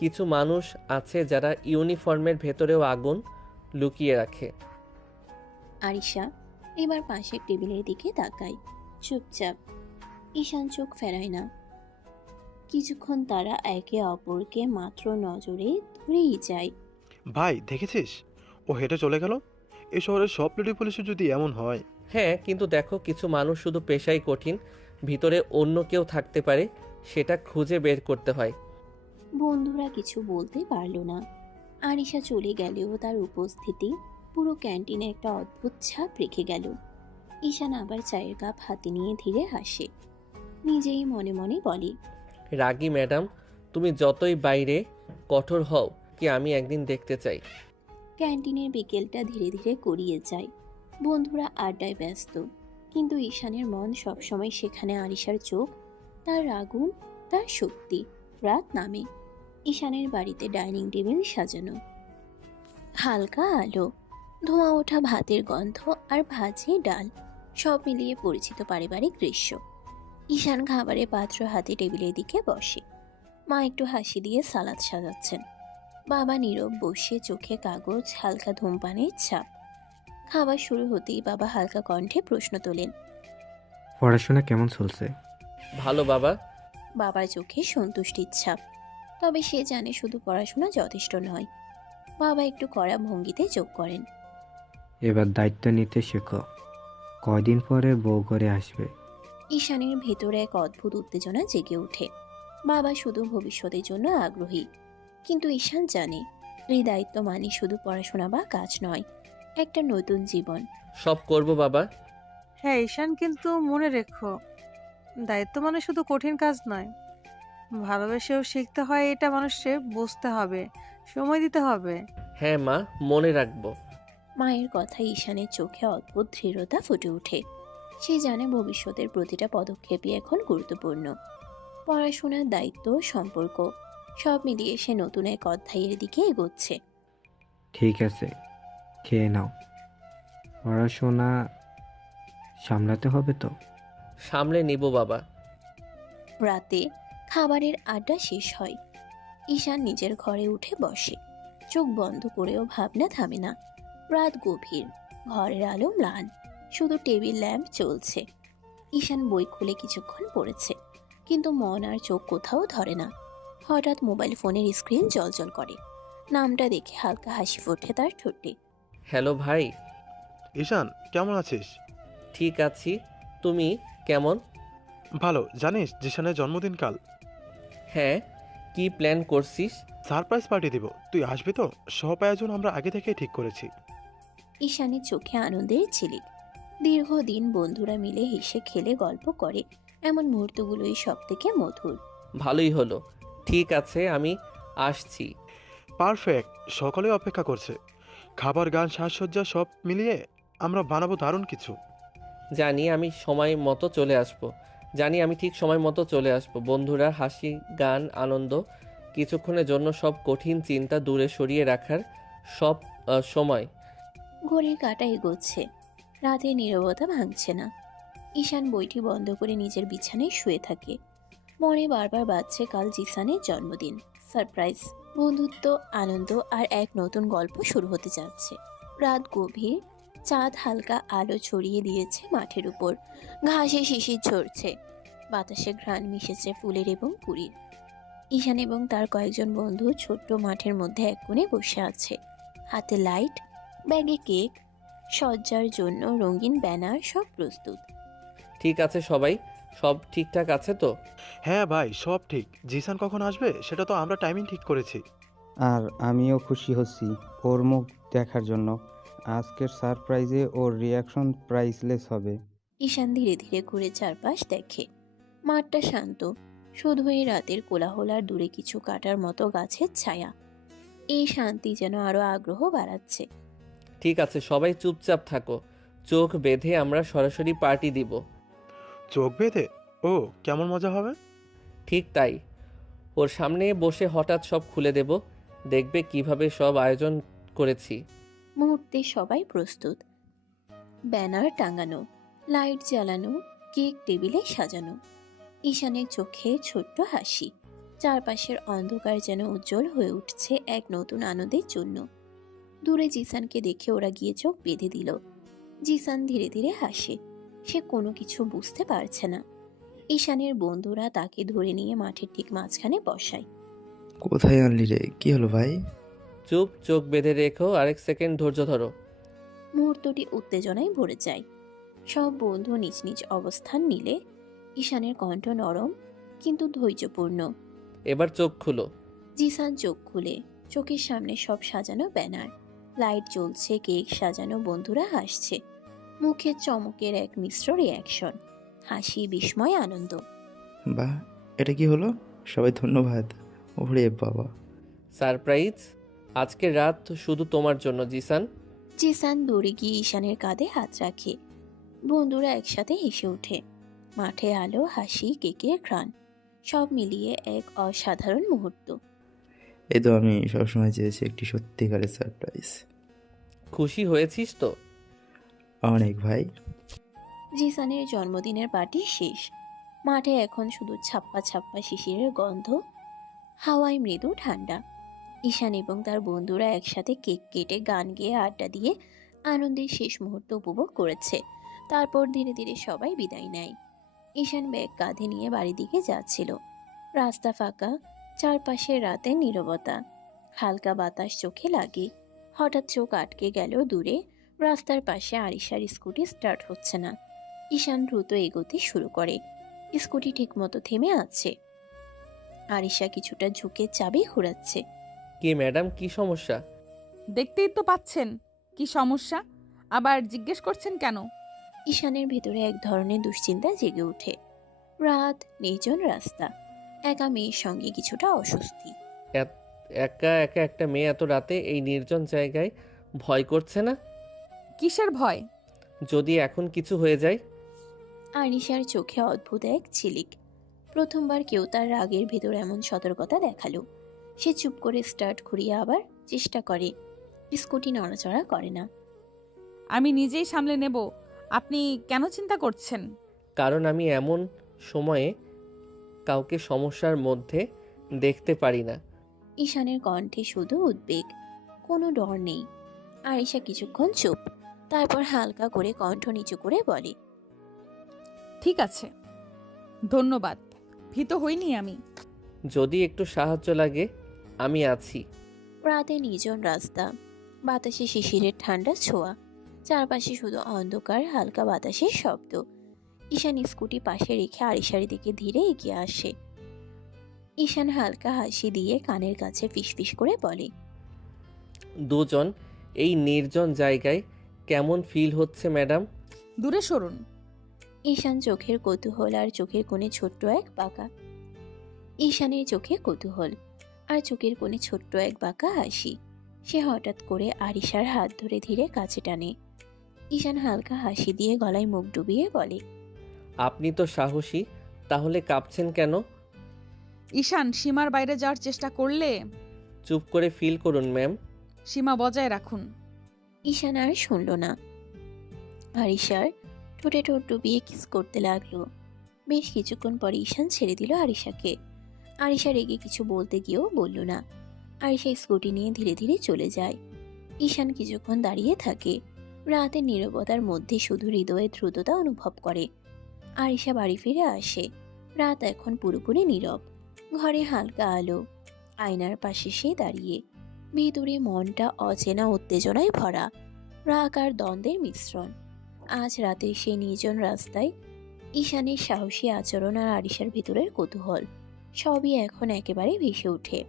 কিছু মানুষ আছে যারা ইউনিফর্মের ভেতরেও আগুন লুকিয়ে রাখে। আরিশা এবার পাশের টেবিলের দিকে তাকায়, চুপচাপ। ঈশান চোখ ফেরায় না। কিছুক্ষণ তারা একে অপরকে মাত্র নজরে ধরেই যায়। ভাই দেখেছিস, ও হেঁটে চলে গেল। এই শহরের সব লেডি পুলিশে যদি এমন হয়। হ্যাঁ, কিন্তু দেখো, কিছু মানুষ শুধু পেশাই কঠিন, ভিতরে অন্য কেউ থাকতে পারে, সেটা খুঁজে বের করতে হয়। বন্ধুরা কিছু বলতে পারল না। আরিশা চলে গেলেও তার উপস্থিতি পুরো ক্যান্টিনে একটা অদ্ভুত ছাপ রেখে গেল। ঈশান আবার চায়ের কাপ হাতে নিয়ে ধীরে হাসে। নিজেই মনে মনে বলে, রাগী ম্যাডাম, তুমি যতই বাইরে কঠোর হও, কি আমি একদিন দেখতে চাই। ক্যান্টিনের বিকেলটা ধীরে ধীরে গড়িয়ে যায়। বন্ধুরা আড্ডায় ব্যস্ত, কিন্তু ঈশানের মন সবসময় সেখানে। আরিশার চোখ, তার আগুন, তার শক্তি। রাত নামে। ঈশানের বাড়িতে ডাইনিং টেবিল সাজানো, হালকা আলো, ধোঁয়া ওঠা ভাতের গন্ধ আর ভাজি ডাল, সব মিলিয়ে পরিচিত পারিবারিক দৃশ্য। ঈশান খাবারের পাত্র হাতে টেবিলের দিকে বসে। মা একটু হাসি দিয়ে সালাদ সাজাচ্ছেন। বাবা নীরব বসে, চোখে কাগজ, হালকা ধূমপানের ছাপ। খাবার শুরু হতেই বাবা হালকা কণ্ঠে প্রশ্ন তোলেন, পড়াশোনা কেমন চলছে? ভালো বাবা। বাবার চোখে সন্তুষ্টির ছাপ। তবে সে জানে শুধু পড়াশোনা যথেষ্ট নয়। বাবা একটু কড়া ভঙ্গিতে যোগ করেন, এবার দায়িত্ব নিতে শেখো, কয়দিন পরে বউ করে আসবে। ঈশানের ভেতরে এক অদ্ভুত উত্তেজনা জেগে ওঠে। বাবা শুধু ভবিষ্যতের জন্য আগ্রহী, কিন্তু ঈশান জানে এই দায়িত্ব মানে শুধু পড়াশোনা বা কাজ নয়, একটা নতুন জীবন। সব করব বাবা। হ্যাঁ ঈশান, কিন্তু মনে রেখো, দায়িত্ব মানে শুধু কঠিন কাজ নয়, ভালোবেসেও শিখতে হয়। এটা মানুষকে বুঝতে হবে, সময় দিতে হবে। হ্যাঁ মা, মনে রাখবো। মায়ের কথা ঈশানের চোখে অদ্ভুত দৃঢ়তা ফুটে ওঠে। সে জানে ভবিষ্যতের প্রতিটা পদক্ষেপই এখন গুরুত্বপূর্ণ। পড়াশোনার দায়িত্ব, সম্পর্ক, সব মিলিয়ে সে নতুন এক অধ্যায়ের দিকে এগোচ্ছে। ঠিক আছে, খেয়ে নাও। পড়াশোনা সামলাতে হবে তো। সামলে নিব বাবা। রাতে খাবারের আড্ডা শেষ হয়। ঈশান নিজের ঘরে উঠে বসে। চোখ বন্ধ করেও ভাবনা থামে না। রাত গভীর, ঘরের আলো ম্লান, শুধু টেবিল ল্যাম্প চলছে। ঈশান বই খুলে কিছুক্ষণ পড়েছে, কিন্তু মন আর চোখ কোথাও ধরে না। হঠাৎ মোবাইল ফোনের স্ক্রিন জ্বলজ্বল করে। নামটা দেখে হালকা হাসি ফোটে তার ঠোঁটে। হ্যালো ভাই। ঈশান, কেমন আছিস? ঠিক আছি, তুমি কেমন? ভালো। জানিস জিশানের জন্মদিন কাল? হ্যাঁ, কি প্ল্যান করছিস? সারপ্রাইজ পার্টি দিব, তুই আসবি তো? সব আয়োজন আমরা আগে থেকে ঠিক করেছি। ঈশানের চোখে আনন্দের ঝিলিক। দীর্ঘদিন বন্ধুরা মিলে হেসে খেলে গল্প করে, এমন মুহূর্তগুলোই সব থেকে মধুর। ভালোই হলো। ঠিক আছে, আমি আসছি। পারফেক্ট, সকলে অপেক্ষা করছে। খাবার, গান, সাজসজ্জা সব মিলিয়ে আমরা বানাবো দারুণ কিছু। জানি আমি সময় মতো চলে আসব। আমি ঠিক সময় মতো চলে আসব। বন্ধুরা, হাসি, গান, আনন্দ, কিছুক্ষণের জন্য সব কঠিন চিন্তা দূরে সরিয়ে রাখার সব সময়। ঘড়ির কাঁটা এগোচ্ছে, রাতের নীরবতা ভাঙছে না। ঈশান বইটি বন্ধ করে নিজের বিছানায় শুয়ে থাকে। মনে বারবার বাজছে কাল জিসানের জন্মদিন, সারপ্রাইজ, বন্ধুত্ব, আনন্দ আর এক নতুন গল্প শুরু হতে যাচ্ছে। রাত গভীর, চাঁদ হালকা আলো ছড়িয়ে দিয়েছে মাঠের উপর। ঘাসে শিশির ঝরছে, বাতাসে ঘ্রাণ মিশেছে ফুলের এবং কুড়ির। ঈশান এবং তার কয়েকজন বন্ধু ছোট্ট মাঠের মধ্যে এক কোণে বসে আছে। হাতে লাইট, ব্যাগে কেক, সজ্জার জন্য রঙিন ব্যানার, সব প্রস্তুত। ঠিক আছে সবাই, সব ঠিকঠাক আছে তো? হ্যাঁ ভাই, সব ঠিক। জিসান কখন আসবে সেটা তো আমরা টাইমিং ঠিক করেছি। আর আমিও খুশি হচ্ছি ওর মুখ দেখার জন্য। আজকের সারপ্রাইজে ওর রিয়াকশন প্রাইসলেস হবে। ঈশান ধীরে ধীরে ঘুরে চারপাশ দেখে। মাঠটা শান্ত, শুধু এই রাতের কোলাহল আর দূরে কিছু কাটার মতো গাছের ছায়া। এই শান্তি যেন আরো আগ্রহ বাড়াচ্ছে। ঠিক আছে, সবাই চুপচাপ থাকো। চোখ বেঁধে আমরা সরাসরি পার্টি দিব। চোখ বেঁধে? ও, কেমন মজা হবে? ঠিক তাই। ওর সামনে বসে হঠাৎ সব খুলে দেব। দেখবে কিভাবে সব আয়োজন করেছি। মুহূর্তে সবাই প্রস্তুত। ব্যানার টাঙানো, লাইট জ্বালানো, কেক টেবিলে সাজানো। ঈশানের চোখে ছোট্ট হাসি। চারপাশের অন্ধকার যেন উজ্জ্বল হয়ে উঠছে এক নতুন আনন্দের জন্য। দূরে জিসানকে দেখে ওরা গিয়ে চোখ বেঁধে দিল। জিসান ধীরে ধীরে হাসে। সে কোনো কিছু বুঝতে পারছে না। ঈশানের বন্ধুরা তাকে ধরে নিয়ে মাঠের ঠিক মাঝখানে বসায়। কোথায় আনলি রে? কি হলো ভাই? চুপ, চোখ বেঁধে রেখো, আরেক সেকেন্ড ধৈর্য ধরো। মুহূর্তটি উত্তেজনায় ভরে যায়। সব বন্ধু নিজ নিজ অবস্থান নিলে ঈশানের কণ্ঠ নরম কিন্তু ধৈর্যপূর্ণ। এবার চোখ খুলো। জিসান চোখ খুলে। চোখের সামনে সব সাজানো ব্যানার, লাইট জ্বলছে, কেক সাজানো, বন্ধুরা হাসছে। মুখে চমকের এক মিশ্র রিয়াকশন, হাসি, বিস্ময়, আনন্দ। বাহ, এটা কি হলো? সবাই ধন্যবাদ। ওরে বাবা। সারপ্রাইজ, আজকের রাত শুধু তোমার জন্য জিসান। জিসান দৌড়ে গিয়ে ঈশানের কাঁধে হাত রাখে। বন্ধুরা একসাথে হেসে ওঠে। মাঠে আলো, হাসি, কেকের ঘ্রাণ, সব মিলিয়ে এক অসাধারণ মুহূর্ত। এই তো আমি সবসময় চেয়েছি একটি সত্যিকারের সারপ্রাইজ। খুশি হয়েছিস তো? অনেক ভাই। জিসানের জন্মদিনের পার্টি শেষ। মাঠে এখন শুধু ছাপ্পা ছাপ্পা শিশিরের গন্ধ, হাওয়ায় মৃদু ঠান্ডা। ঈশান এবং তার বন্ধুরা একসাথে কেক কেটে, গান গেয়ে, আড্ডা দিয়ে আনন্দের শেষ মুহূর্ত উপভোগ করেছে। তারপর ধীরে ধীরে সবাই বিদায় নেয়। ঈশান ব্যাগ কাঁধে নিয়ে বাড়ির দিকে যাচ্ছিল। রাস্তা ফাঁকা, চারপাশে রাতের নীরবতা, হালকা বাতাস চোখে লাগে। হঠাৎ চোখ আটকে গেল দূরে। রাস্তার পাশে আরিশার স্কুটি স্টার্ট হচ্ছে না। ঈশান দ্রুত এগোতে শুরু করে। স্কুটি ঠিকমতো থেমে আছে। আরিশা কিছুটা ঝুঁকে চাবি ঘোরাচ্ছে। কি ম্যাডাম, কি সমস্যা? দেখতেই তো পাচ্ছেন কি সমস্যা, আবার জিজ্ঞেস করছেন কেন? ঈশানের ভেতরে এক ধরনের দুশ্চিন্তা জেগে ওঠে। রাত, নির্জন রাস্তা, একা মেয়ের সঙ্গে কিছুটা অস্বস্তি। একা একা একটা মেয়ে এত রাতে এই নির্জন জায়গায় ভয় করছে না? কিসের ভয়? যদি এখন কিছু হয়ে যায়? আরিশার চোখে অদ্ভুত এক ঝিলিক। প্রথমবার কেউ তার রাগের ভেতর এমন সতর্কতা দেখালো। সে চুপ করে স্টার্ট ঘুরিয়ে আবার চেষ্টা করে। স্কুটি নড়াচড়া করে না। আমি নিজেই সামলে নেব, আপনি কেন চিন্তা করছেন? কারণ আমি এমন সময়ে কাউকে সমস্যার মধ্যে দেখতে পারি না। ঈশানের কণ্ঠে শুধু উদ্বেগ, কোনো ডর নেই। আরিশা কিছুক্ষণ চুপ, তারপর হালকা করে কণ্ঠ নিচু করে বলে, ঠিক আছে, ধন্যবাদ, ভীত হইনি আমি। যদি একটু সাহায্য লাগে আমি আছি। রাতে নির্জন রাস্তা, বাতাসে শিশিরের ঠান্ডা ছোঁয়া, চারপাশে শুধু অন্ধকার, হালকা বাতাসের শব্দ। ঈশান স্কুটি পাশে রেখে আরিশার দিকে ধীরে এগিয়ে আসে। ঈশান হালকা হাসি দিয়ে কানের কাছে ফিসফিস করে বলে, দুজন এই নির্জন জায়গায় কেমন ফিল হচ্ছে ম্যাডাম? দূরে সরুন। ঈশান চোখের কৌতূহল আর চোখের কোণে ছোট্ট এক বাঁকা ঈশানের চোখে কৌতূহল আর চোখের কোণে ছোট্ট এক বাঁকা হাসি। সে হঠাৎ করে আরিশার হাত ধরে ধীরে কাছে টানে। ঈশান হালকা হাসি দিয়ে গলায় মুখ ডুবিয়ে বলে, আপনি তো সাহসী, তাহলে কাঁপছেন কেন? ঈশান সীমার বাইরে যাওয়ার চেষ্টা করলে চুপ করে ফিল করুন ম্যাম। সীমা বজায় রাখুন। ঈশান আর শুনল না। আরিশার ঠোঁটে ঠোঁট ডুবিয়ে কিস করতে লাগলো। বেশ কিছুক্ষণ পরে ঈশান ছেড়ে দিল আরিশাকে। আরিশা রেগে কিছু বলতে গিয়েও বলল না। আরিশা স্কুটি নিয়ে ধীরে ধীরে চলে যায়। ঈশান কিছুক্ষণ দাঁড়িয়ে থাকে। রাতের নীরবতার মধ্যে শুধু হৃদয়ের দ্রুততা অনুভব করে। আরিশা বাড়ি ফিরে আসে। রাত এখন পুরোপুরি নীরব। ঘরে হালকা আলো। আয়নার পাশে সে দাঁড়িয়ে। ভিতরে মনটা অচেনা উত্তেজনায় ভরা। রাগ আর দ্বন্দ্বের মিশ্রণ। আজ রাতে সে নির্জন রাস্তায় ঈশানের সাহসী আচরণ আর আরিশার ভিতরের কৌতূহল সবই এখন একেবারে ভেসে ওঠে।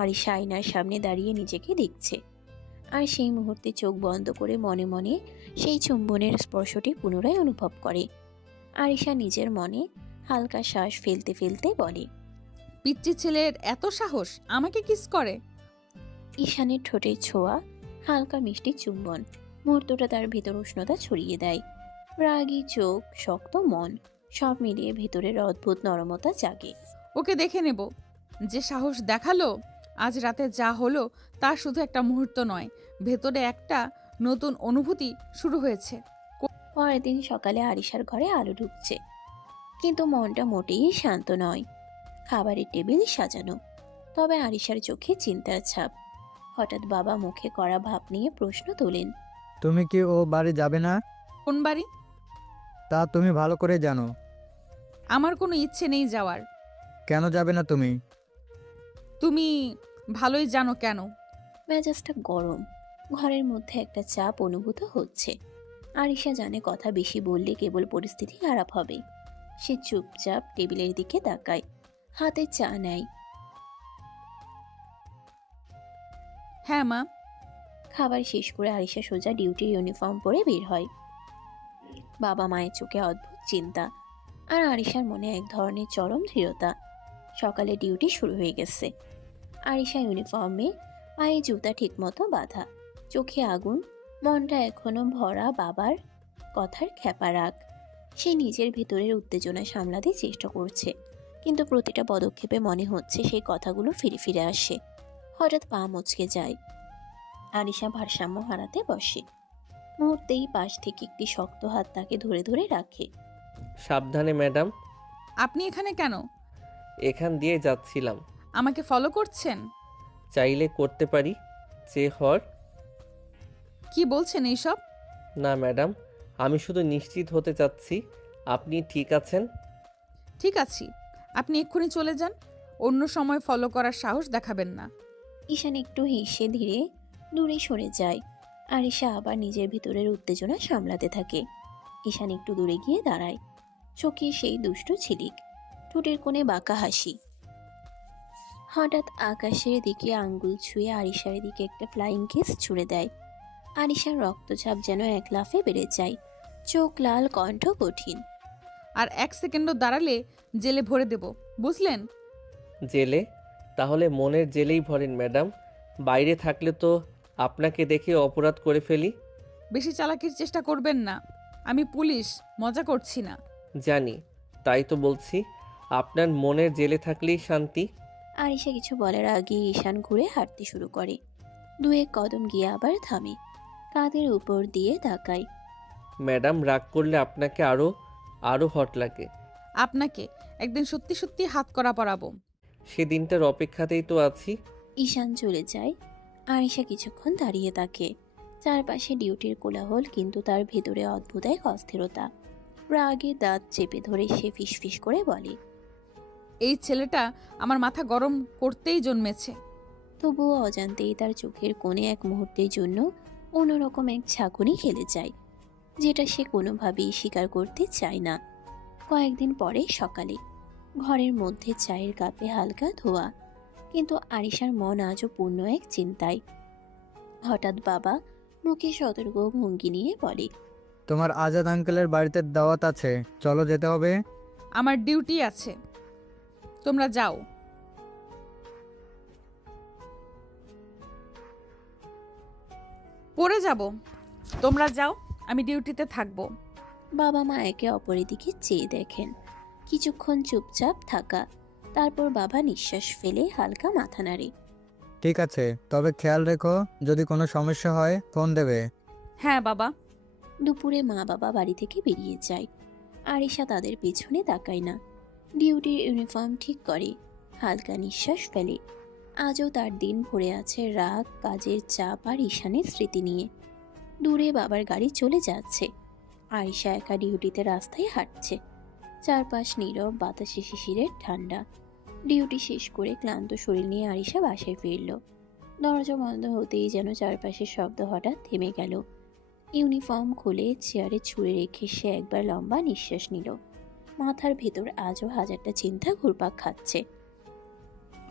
আরিশা আয়নার সামনে দাঁড়িয়ে নিজেকে দেখছে। আর সেই মুহূর্তে চোখ বন্ধ করে মনে মনে সেই চুম্বনের স্পর্শটি পুনরায় অনুভব করে। আরিশা নিজের মনে হালকা শ্বাস ফেলতে ফেলতে বলে, পিচ্চি ছেলের এত সাহস আমাকে কিস করে। ঈশানের ঠোঁটের ছোঁয়া, হালকা মিষ্টি চুম্বন মুহূর্তটা তার ভেতর উষ্ণতা ছড়িয়ে দেয়। রাগী চোখ, শক্ত মন সব মিলিয়ে ভেতরের অদ্ভুত নরমতা জাগে। ওকে দেখে নেব। যে সাহস দেখালো, আজ রাতে যা হলো তা শুধু একটা মুহূর্ত নয়, ভেতরে একটা নতুন অনুভূতি শুরু হয়েছে। পরের দিন সকালে আরিশার ঘরে আলো ঢুকছে, কিন্তু মনটা মোটেই শান্ত নয়। খাবারের টেবিল সাজানো, তবে আরিশার চোখে চিন্তার ছাপ। হঠাৎ বাবা মুখে কড়া ভাব নিয়ে প্রশ্ন তোলেন, তুমি কি ও বাড়ি যাবে না? কোন বাড়ি? তা তুমি ভালো করে জানো। আমার কোনো ইচ্ছে নেই যাওয়ার। কেন যাবে না তুমি? তুমি ভালোই জানো কেন। মেজাজটা গরম। ঘরের মধ্যে একটা চাপ অনুভূত হচ্ছে। আরিশা জানে কথা বেশি বললে কেবল পরিস্থিতি খারাপ হবে। সে চুপচাপ টেবিলের দিকে তাকায়, হাতে চা নেয়। হ্যাঁ মা। খাবার শেষ করে আরিশা সোজা ডিউটির ইউনিফর্ম পরে বের হয়। বাবা মায়ের চোখে অদ্ভুত চিন্তা, আর আরিশার মনে এক ধরনের চরম দৃঢ়তা। সকালে ডিউটি শুরু হয়ে গেছে। আরিশা ইউনিফর্মে, পায়ে জুতা ঠিকমতো বাঁধা, চোখে আগুন, মনটা এখনো ভরা বাবার কথার খ্যাপা রাগ। সে নিজের ভিতরের উত্তেজনা সামলাতে চেষ্টা করছে, কিন্তু প্রতিটা পদক্ষেপে মনে হচ্ছে সেই কথাগুলো ফিরে ফিরে আসে। হঠাৎ পা মচকে যায়। আরিশা ভারসাম্য হারাতে বসে। মুহূর্তেই পাশ থেকে একটি শক্ত হাত তাকে ধরে ধরে রাখে। সাবধানে ম্যাডাম। আপনি এখানে কেন? এখান দিয়ে যাচ্ছিলাম। আমাকে ফলো করছেন? চাইলে করতে পারি। হর। কি বলছেন এইসব? না ম্যাডাম, আমি শুধু নিশ্চিত হতে চাচ্ছি আপনি ঠিক আছেন। ঠিক আছি, আপনি এক্ষুনি চলে যান। অন্য সময় ফলো করার সাহস দেখাবেন না। ঈশান একটু হেসে ধীরে দূরে সরে যায়। আরিশা আবার নিজের ভিতরের উত্তেজনা সামলাতে থাকে। ঈশান একটু দূরে গিয়ে দাঁড়ায়। চোখে সেই দুষ্টু ঝিলিক, ঠোঁটের কোণে বাঁকা হাসি। হঠাৎ আকাশের দিকে আঙ্গুল ছুঁয়ে আরিশার দিকে একটা ফ্লাইং কিস ছুড়ে দেয়। আরিশার রক্তচাপ যেন এক লাফে বেড়ে যায়। চোখ লাল, কণ্ঠ কঠিন। আর 1 সেকেন্ডও দাঁড়ালে জেলে ভরে দেব, বুঝলেন? জেলে? তাহলে মনের জেলেই ভরেন ম্যাডাম। বাইরে থাকলে তো আপনাকে দেখে অপরাধ করে ফেলি। বেশি চালাকির চেষ্টা করবেন না। আমি পুলিশ, মজা করছি না। জানি, তাই তো বলছি আপনার মনের জেলে থাকলেই শান্তি। আরিশা কিছু বলার আগে ঈশান ঘুরে হাঁটতে শুরু করে। 2-1 কদম গিয়ে আবার থামে, কাঁধের উপর দিয়ে তাকায়। ম্যাডাম, রাগ করলে আপনাকে আরো হট লাগে। আপনাকে একদিন সত্যি সত্যি হাত করা পরাবো। সেদিনটার অপেক্ষাতেই তো আছি। ঈশান চলে যায়। আরিশা কিছুক্ষণ দাঁড়িয়ে থাকে। চারপাশে ডিউটির কোলাহল, কিন্তু তার ভেতরে অদ্ভুত এক অস্থিরতা। রাগে দাঁত চেপে ধরে সে ফিসফিস করে বলে, এই ছেলেটা আমার মাথা গরম করতেই জন্মেছে। তবুও অজান্তেই তার চোখের কোণে এক মুহূর্তের জন্য অন্যরকম এক ঝাঁকুনি খেলে যায়, যেটা সে কোনোভাবেই স্বীকার করতে চায় না। কয়েকদিন পরে সকালে ঘরের মধ্যে চায়ের কাপে হালকা ধোয়া, কিন্তু আরিশার মন আজও পূর্ণ এক চিন্তায়। হঠাৎ বাবা মুখে সতর্ক ভঙ্গি নিয়ে বলে, তোমার আজাদ আঙ্কেলের বাড়িতে দাওয়াত আছে, চলো যেতে হবে। আমার ডিউটি আছে, তোমরা যাও। পড়ে যাব, তোমরা যাও, আমি ডিউটিতে থাকবো। বাবা মা একে অপরের দিকে চেয়ে দেখেন। কিছুক্ষণ চুপচাপ থাকা, তারপর বাবা নিঃশ্বাস ফেলে হালকা মাথা নাড়ে। ঠিক আছে, তবে খেয়াল রেখো, যদি কোনো সমস্যা হয় ফোন দেবে। হ্যাঁ বাবা। দুপুরে মা বাবা বাড়ি থেকে বেরিয়ে যায়। আরিশা তাদের পেছনে তাকায় না, ডিউটির ইউনিফর্ম ঠিক করে, হালকা নিঃশ্বাস ফেলে। আজও তার দিন ভরে আছে রাগ, কাজের চাপ আর ঈশানের স্মৃতি নিয়ে। দূরে বাবার গাড়ি চলে যাচ্ছে। আরিশা একা ডিউটিতে রাস্তায় হাঁটছে। চারপাশ নীরব, বাতাসে শিশিরের ঠান্ডা। ডিউটি শেষ করে ক্লান্ত শরীর নিয়ে আরিশা বাসায় ফিরল। দরজা বন্ধ হতেই যেন চারপাশের শব্দ হঠাৎ থেমে গেল। ইউনিফর্ম খুলে চেয়ারে ছুঁড়ে রেখে সে একবার লম্বা নিঃশ্বাস নিল। মাথার ভেতর আজও হাজারটা চিন্তা ঘুরপাক খাচ্ছে।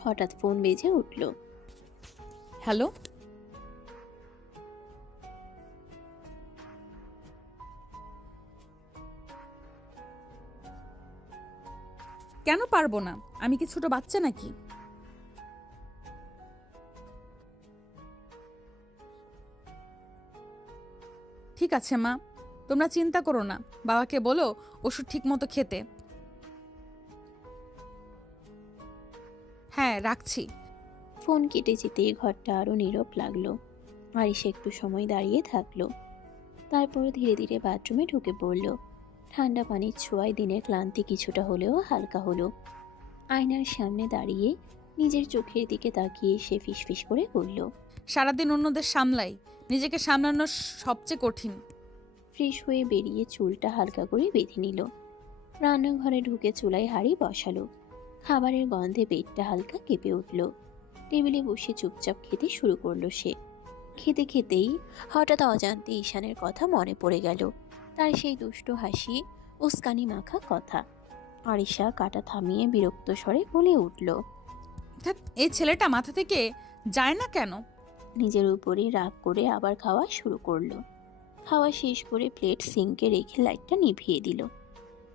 হঠাৎ ফোন বেজে উঠল। হ্যালো, কেন পারবো না? আমি কি ছোট বাচ্চা নাকি? ঠিক আছে মা, তোমরা চিন্তা করো না, বাবাকে বলো ওষুধ ঠিক মতো খেতে। হ্যাঁ, রাখছি। ফোন কেটে যেতেই ঘরটা আরো নীরব লাগলো। আরিশা একটু সময় দাঁড়িয়ে থাকলো, তারপর ধীরে ধীরে বাথরুমে ঢুকে পড়ল। ঠান্ডা পানির ছোঁয়ায় দিনের ক্লান্তি কিছুটা হলেও হালকা হলো। আয়নার সামনে দাঁড়িয়ে নিজের চোখের দিকে তাকিয়ে সে ফিসফিস করে বলল, সারাদিন অন্যদের সামলাই, নিজেকে সামলানো সবচেয়ে কঠিন। ফ্রেশ হয়ে বেরিয়ে চুলটা হালকা করে বেঁধে নিল। রান্নাঘরে ঢুকে চুলায় হাঁড়ি বসালো। খাবারের গন্ধে পেটটা হালকা কেঁপে উঠল। টেবিলে বসে চুপচাপ খেতে শুরু করলো সে। খেতে খেতেই হঠাৎ অজান্তে ঈশানের কথা মনে পড়ে গেল, তার সেই দুষ্ট হাসি, উস্কানি মাখা কথা। আরিশা কাটা থামিয়ে বিরক্ত স্বরে বলে উঠল, ধ্যাৎ, এই ছেলেটা মাথা থেকে যায় না কেন? নিজের উপরে রাগ করে আবার খাওয়া শুরু করলো। খাওয়া শেষ করে প্লেট সিঙ্কে রেখে লাইটটা নিভিয়ে দিল।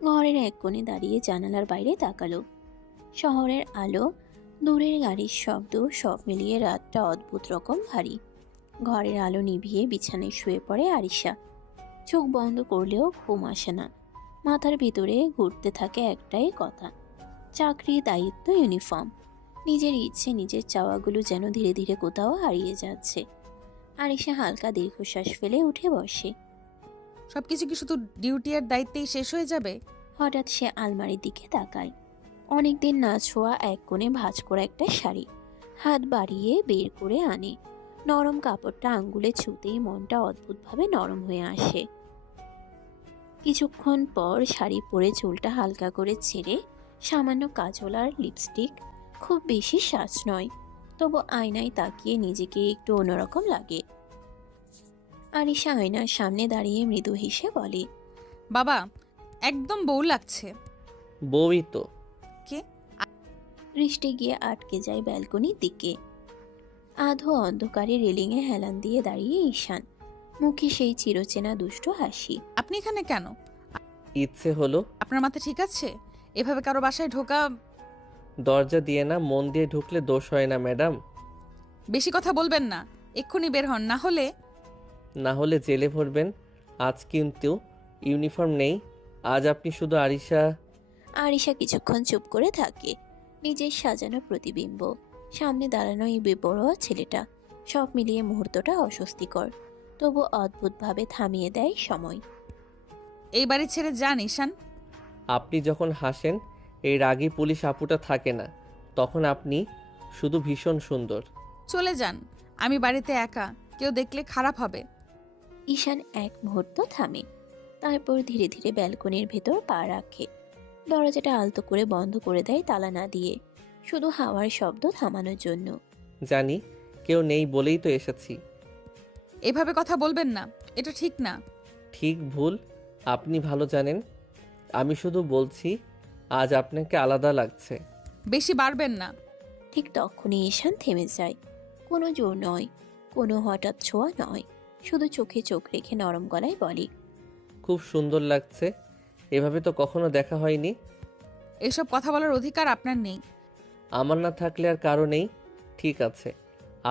ঘরের এক কোণে দাঁড়িয়ে জানালার বাইরে তাকালো। শহরের আলো, দূরের গাড়ির শব্দ, সব মিলিয়ে রাতটা অদ্ভুত রকম ভারী। ঘরের আলো নিভিয়ে বিছানায় শুয়ে পড়ে আরিশা। চোখ বন্ধ করলেও ঘুম আসে না। মাথার ভিতরে ঘুরতে থাকে একটাই কথা, চাকরি, দায়িত্ব, ইউনিফর্ম। নিজের ইচ্ছে, নিজের চাওয়াগুলো যেন ধীরে ধীরে কোথাও হারিয়ে যাচ্ছে। আরিশা হালকা দীর্ঘশ্বাস ফেলে উঠে বসে। সবকিছু কি শুধু ডিউটি আর দায়িত্বেই শেষ হয়ে যাবে? হঠাৎ সে আলমারির দিকে তাকায়। অনেকদিন না ছোঁয়া এক কোণে ভাঁজ করা একটা শাড়ি হাত বাড়িয়ে বের করে আনে। নরম কাপড়টা আঙ্গুলে ছুঁতেই মনটা অদ্ভুতভাবে নরম হয়ে আসে। কিছুক্ষণ পর শাড়ি পরে চুলটা হালকা করে ছেড়ে সামান্য কাজল আর লিপস্টিক, খুব বেশি সাজ নয়, তবু আয়নায় তাকিয়ে নিজেকে একটু অন্যরকম লাগে। আরিশা আয়নার সামনে দাঁড়িয়ে মৃদু হেসে বলে, বাবা, একদম বউ লাগছে। বউই তো। কে? দৃষ্টি গিয়ে আটকে যায় ব্যালকনির দিকে। আধো অন্ধকারে রেলিংয়ে হেলান দিয়ে দাঁড়িয়ে ঈশান, মুখে সেই চিরচেনা দুষ্ট হাসি। আপনি এখানে কেন? ইচ্ছে হলো। আপনার মাথা ঠিক আছে? এভাবে কারো বাসায় ঢোকা? দরজা দিয়ে না, মন দিয়ে ঢুকলে দোষ হয় না ম্যাডাম। বেশি কথা বলবেন না, এক্ষুনি বের হন, না হলে জেলে ভরবেন। আজ কিন্তু ইউনিফর্ম নেই, আজ আপনি শুধু আরিশা। আরিশা কিছুক্ষণ চুপ করে থাকে। নিজের সাজানো প্রতিবিম্ব, সামনে দাঁড়ানো এই বেপরোয়া ছেলেটা, সব মিলিয়ে মুহূর্তটা অস্বস্তিকর, তবু অদ্ভুতভাবে থামিয়ে দেয় সময়। এই বাড়ি ছেড়ে যান ঈশান। আপনি যখন হাসেন, এই রাগী পুলিশ আপুটা থাকে না, তখন আপনি শুধু ভীষণ সুন্দর। চলে যান, আমি বাড়িতে একা, কেউ দেখলে খারাপ হবে। ঈশান এক মুহূর্ত থামে, তারপর ধীরে ধীরে ব্যালকনির ভেতর পা রাখে। দরজাটা আলতো করে বন্ধ করে দেয় তালা না দিয়ে, শুধু হাওয়ার শব্দ থামানোর জন্য। জানি কেউ নেই বলেই তো এসেছি। এভাবে কথা বলবেন না, এটা ঠিক না। ঠিক ভুল আপনি ভালো জানেন, আমি শুধু বলছি আজ আপনাকে আলাদা লাগছে। বেশি বাড়বেন না। ঠিক তখনই ঈশান থেমে যায়। কোনো জোর নয়, কোনো হঠাৎ ছোঁয়া নয়, শুধু চোখে চোখ রেখে নরম গলায় বলে, খুব সুন্দর লাগছে, এভাবে তো কখনো দেখা হয়নি। এসব কথা বলার অধিকার আপনার নেই। আমার না থাকলে আর কারো নেই। ঠিক আছে,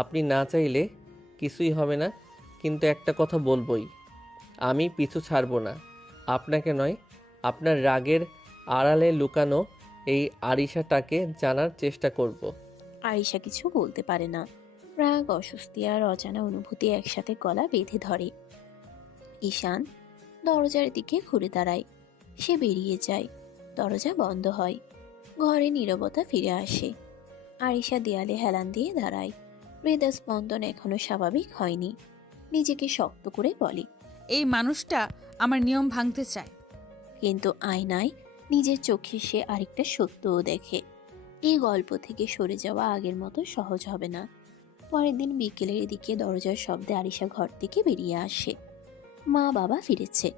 আপনি না চাইলে কিছুই হবে না, কিন্তু একটা কথা বলবই, আমি পিছু ছাড়ব না। আপনাকে নয়, আপনার রাগের আড়ালে লুকানো এই আরিশাটাকে জানার চেষ্টা করব। আরিশা কিছু বলতে পারে না। রাগ, অস্বস্তি আর অজানা অনুভূতি একসাথে গলা বেঁধে ধরে। ঈশান দরজার দিকে ঘুরে দাঁড়ায়। সে বেরিয়ে যায়। দরজা বন্ধ হয়। ঘরে নীরবতা ফিরে আসে। আরিশা দেয়ালে হেলান দিয়ে দাঁড়ায়। হৃদস্পন্দন এখনো স্বাভাবিক হয়নি। নিজেকে শক্ত করে বলে, এই মানুষটা আমার নিয়ম ভাঙতে চায়। কিন্তু আয়নায় নিজের চোখে সে আরেকটা সত্যও দেখে। এই গল্প থেকে সরে যাওয়া আগের মতো সহজ হবে না। পরের দিন বিকেলের দিকে দরজার শব্দে আরিশা ঘর থেকে বেরিয়ে আসে। মা বাবা ফিরেছে।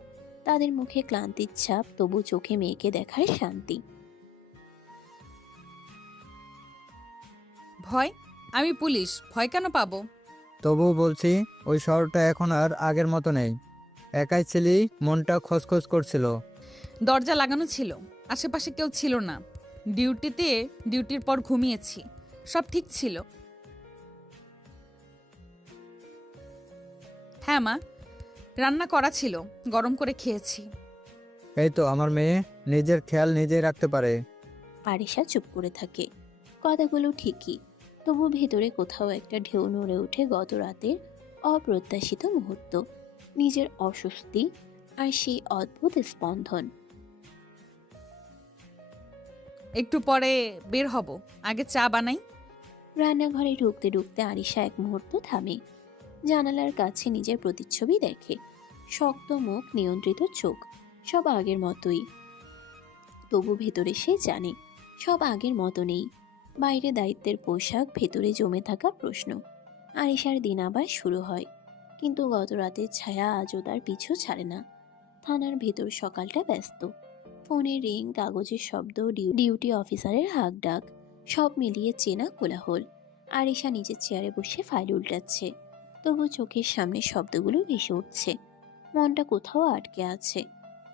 তাদের মুখে ক্লান্তির ছাপ, তবু চোখে মেয়েকে দেখার শান্তি। ভয়? আমি পুলিশ, ভয় কেন পাবো? তবুও বলছি, ওই শহরটা এখন আর আগের মতো নেই। একাই ছিলি, মনটা খচখচ করছিল। দরজা লাগানো ছিল, আশেপাশে কেউ ছিল না। ডিউটির পর ঘুমিয়েছি, সব ঠিক ছিল। হ্যাঁ মা, রান্না করা ছিল, গরম করে খেয়েছি। এই তো আমার মেয়ে নিজের খেয়াল নিজেই রাখতে পারে। আরিশা চুপ করে থাকে। কথাগুলো ঠিকই, তবু ভেতরে কোথাও একটা ঢেউ নড়ে ওঠে গত রাতের অপ্রত্যাশিত মুহূর্ত, নিজের অস্বস্তি আর সেই অদ্ভুত স্পন্দন। একটু পরে বের হব, আগে চা বানাই। রান্নাঘরে ঢুকতে ঢুকতে আরিশা এক মুহূর্ত থামে। জানালার কাছে নিজের প্রতিচ্ছবি দেখে। শক্ত মুখ, নিয়ন্ত্রিত চোখ, সব আগের মতোই। তবু ভেতরে সে জানে সব আগের মতো নেই। বাইরে দায়িত্বের পোশাক, ভেতরে জমে থাকা প্রশ্ন। আরিশার দিন আবার শুরু হয়, কিন্তু গত রাতের ছায়া আজও তার পিছু ছাড়ে না। থানার ভেতর সকালটা ব্যস্ত। ফোনের রিং, কাগজের শব্দ, ডিউটি অফিসারের হাঁক ডাক, সব মিলিয়ে চেনা কোলাহল। আরিশা নিজের চেয়ারে বসে ফাইল উল্টাচ্ছে, তবু চোখের সামনে শব্দগুলো ভেসে উঠছে। মনটা কোথাও আটকে আছে।